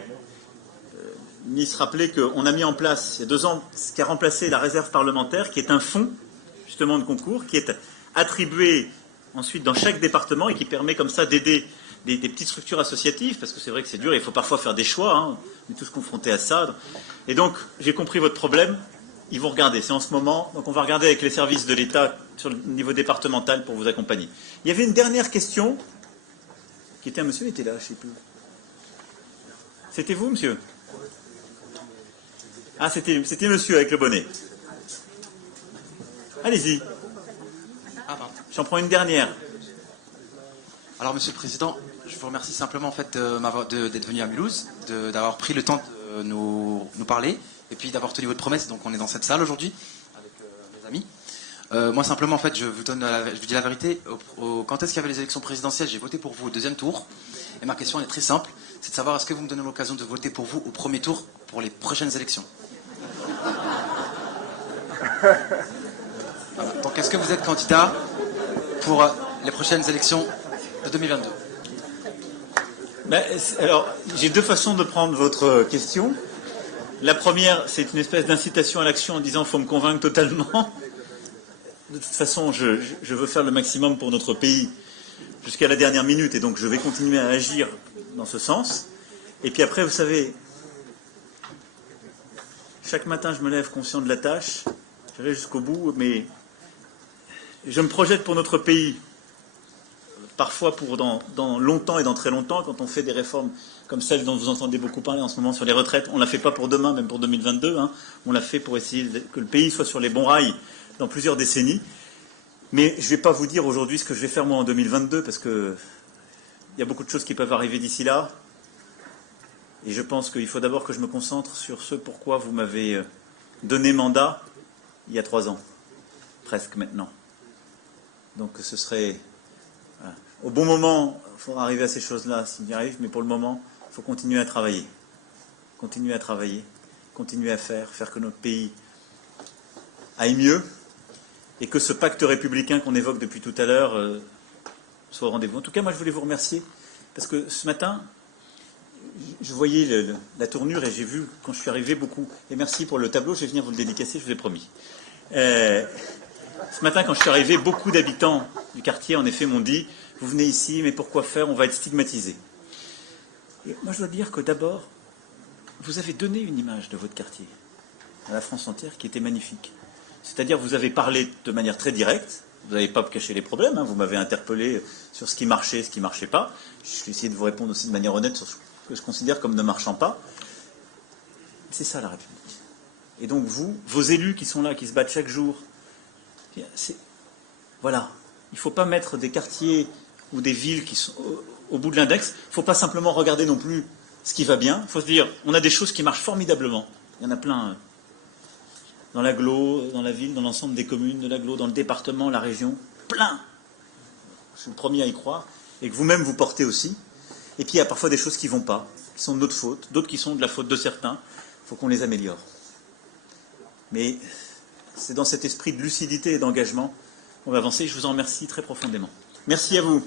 Ministre, rappelez qu'on a mis en place, il y a 2 ans, ce qui a remplacé la réserve parlementaire, qui est un fonds, justement, de concours, qui est attribué ensuite dans chaque département et qui permet comme ça d'aider des petites structures associatives, parce que c'est vrai que c'est dur, il faut parfois faire des choix, hein, on est tous confrontés à ça. Et donc, j'ai compris votre problème, ils vont regarder, c'est en ce moment, donc on va regarder avec les services de l'État sur le niveau départemental pour vous accompagner. Il y avait une dernière question, qui était un monsieur, il était là, je ne sais plus. C'était vous, monsieur? Ah, c'était monsieur avec le bonnet. Allez-y. J'en prends une dernière. Alors, Monsieur le Président, je vous remercie simplement en fait d'être venu à Mulhouse, d'avoir pris le temps de nous parler, et puis d'avoir tenu votre promesse. Donc, on est dans cette salle aujourd'hui avec mes amis. Moi, simplement, en fait, je vous dis la vérité. Quand est-ce qu'il y avait les élections présidentielles, j'ai voté pour vous au 2e tour. Et ma question est très simple, c'est de savoir est-ce que vous me donnez l'occasion de voter pour vous au 1er tour pour les prochaines élections. Voilà. Donc, est-ce que vous êtes candidat pour les prochaines élections de 2022? Alors, j'ai 2 façons de prendre votre question. La première, c'est une espèce d'incitation à l'action en disant « il faut me convaincre totalement ». De toute façon, je veux faire le maximum pour notre pays jusqu'à la dernière minute, et donc je vais continuer à agir dans ce sens. Et puis après, vous savez, chaque matin, je me lève conscient de la tâche, j'irai jusqu'au bout, mais je me projette pour notre pays, parfois pour dans longtemps et dans très longtemps, quand on fait des réformes comme celles dont vous entendez beaucoup parler en ce moment sur les retraites. On ne la fait pas pour demain, même pour 2022, hein. On l'a fait pour essayer que le pays soit sur les bons rails dans plusieurs décennies. Mais je ne vais pas vous dire aujourd'hui ce que je vais faire moi en 2022, parce qu'il y a beaucoup de choses qui peuvent arriver d'ici là. Et je pense qu'il faut d'abord que je me concentre sur ce pourquoi vous m'avez donné mandat il y a 3 ans, presque maintenant. Donc ce serait... Voilà. Au bon moment, il faudra arriver à ces choses-là s'il y arrive, mais pour le moment, il faut continuer à travailler. Continuer à travailler, continuer à faire que notre pays aille mieux, et que ce pacte républicain qu'on évoque depuis tout à l'heure soit au rendez-vous. En tout cas, moi, je voulais vous remercier, parce que ce matin, je voyais la tournure, et j'ai vu, quand je suis arrivé, beaucoup... Et merci pour le tableau, je vais venir vous le dédicacer, je vous ai promis. Ce matin, quand je suis arrivé, beaucoup d'habitants du quartier, en effet, m'ont dit « Vous venez ici, mais pourquoi faire? On va être stigmatisés. » Et moi, je dois dire que d'abord, vous avez donné une image de votre quartier à la France entière qui était magnifique. C'est-à-dire, vous avez parlé de manière très directe, vous n'avez pas caché les problèmes, hein, vous m'avez interpellé sur ce qui marchait, ce qui ne marchait pas. Je vais essayer de vous répondre aussi de manière honnête sur ce que je considère comme ne marchant pas. C'est ça la République. Et donc vous, vos élus qui sont là, qui se battent chaque jour, voilà, il ne faut pas mettre des quartiers ou des villes qui sont au bout de l'index. Il ne faut pas simplement regarder non plus ce qui va bien. Il faut se dire, on a des choses qui marchent formidablement. Il y en a plein dans l'agglo, dans la ville, dans l'ensemble des communes de l'agglo, dans le département, la région, plein. Je suis le premier à y croire, et que vous-même vous portez aussi. Et puis il y a parfois des choses qui ne vont pas, qui sont de notre faute, d'autres qui sont de la faute de certains. Il faut qu'on les améliore. Mais c'est dans cet esprit de lucidité et d'engagement qu'on va avancer. Je vous en remercie très profondément. Merci à vous.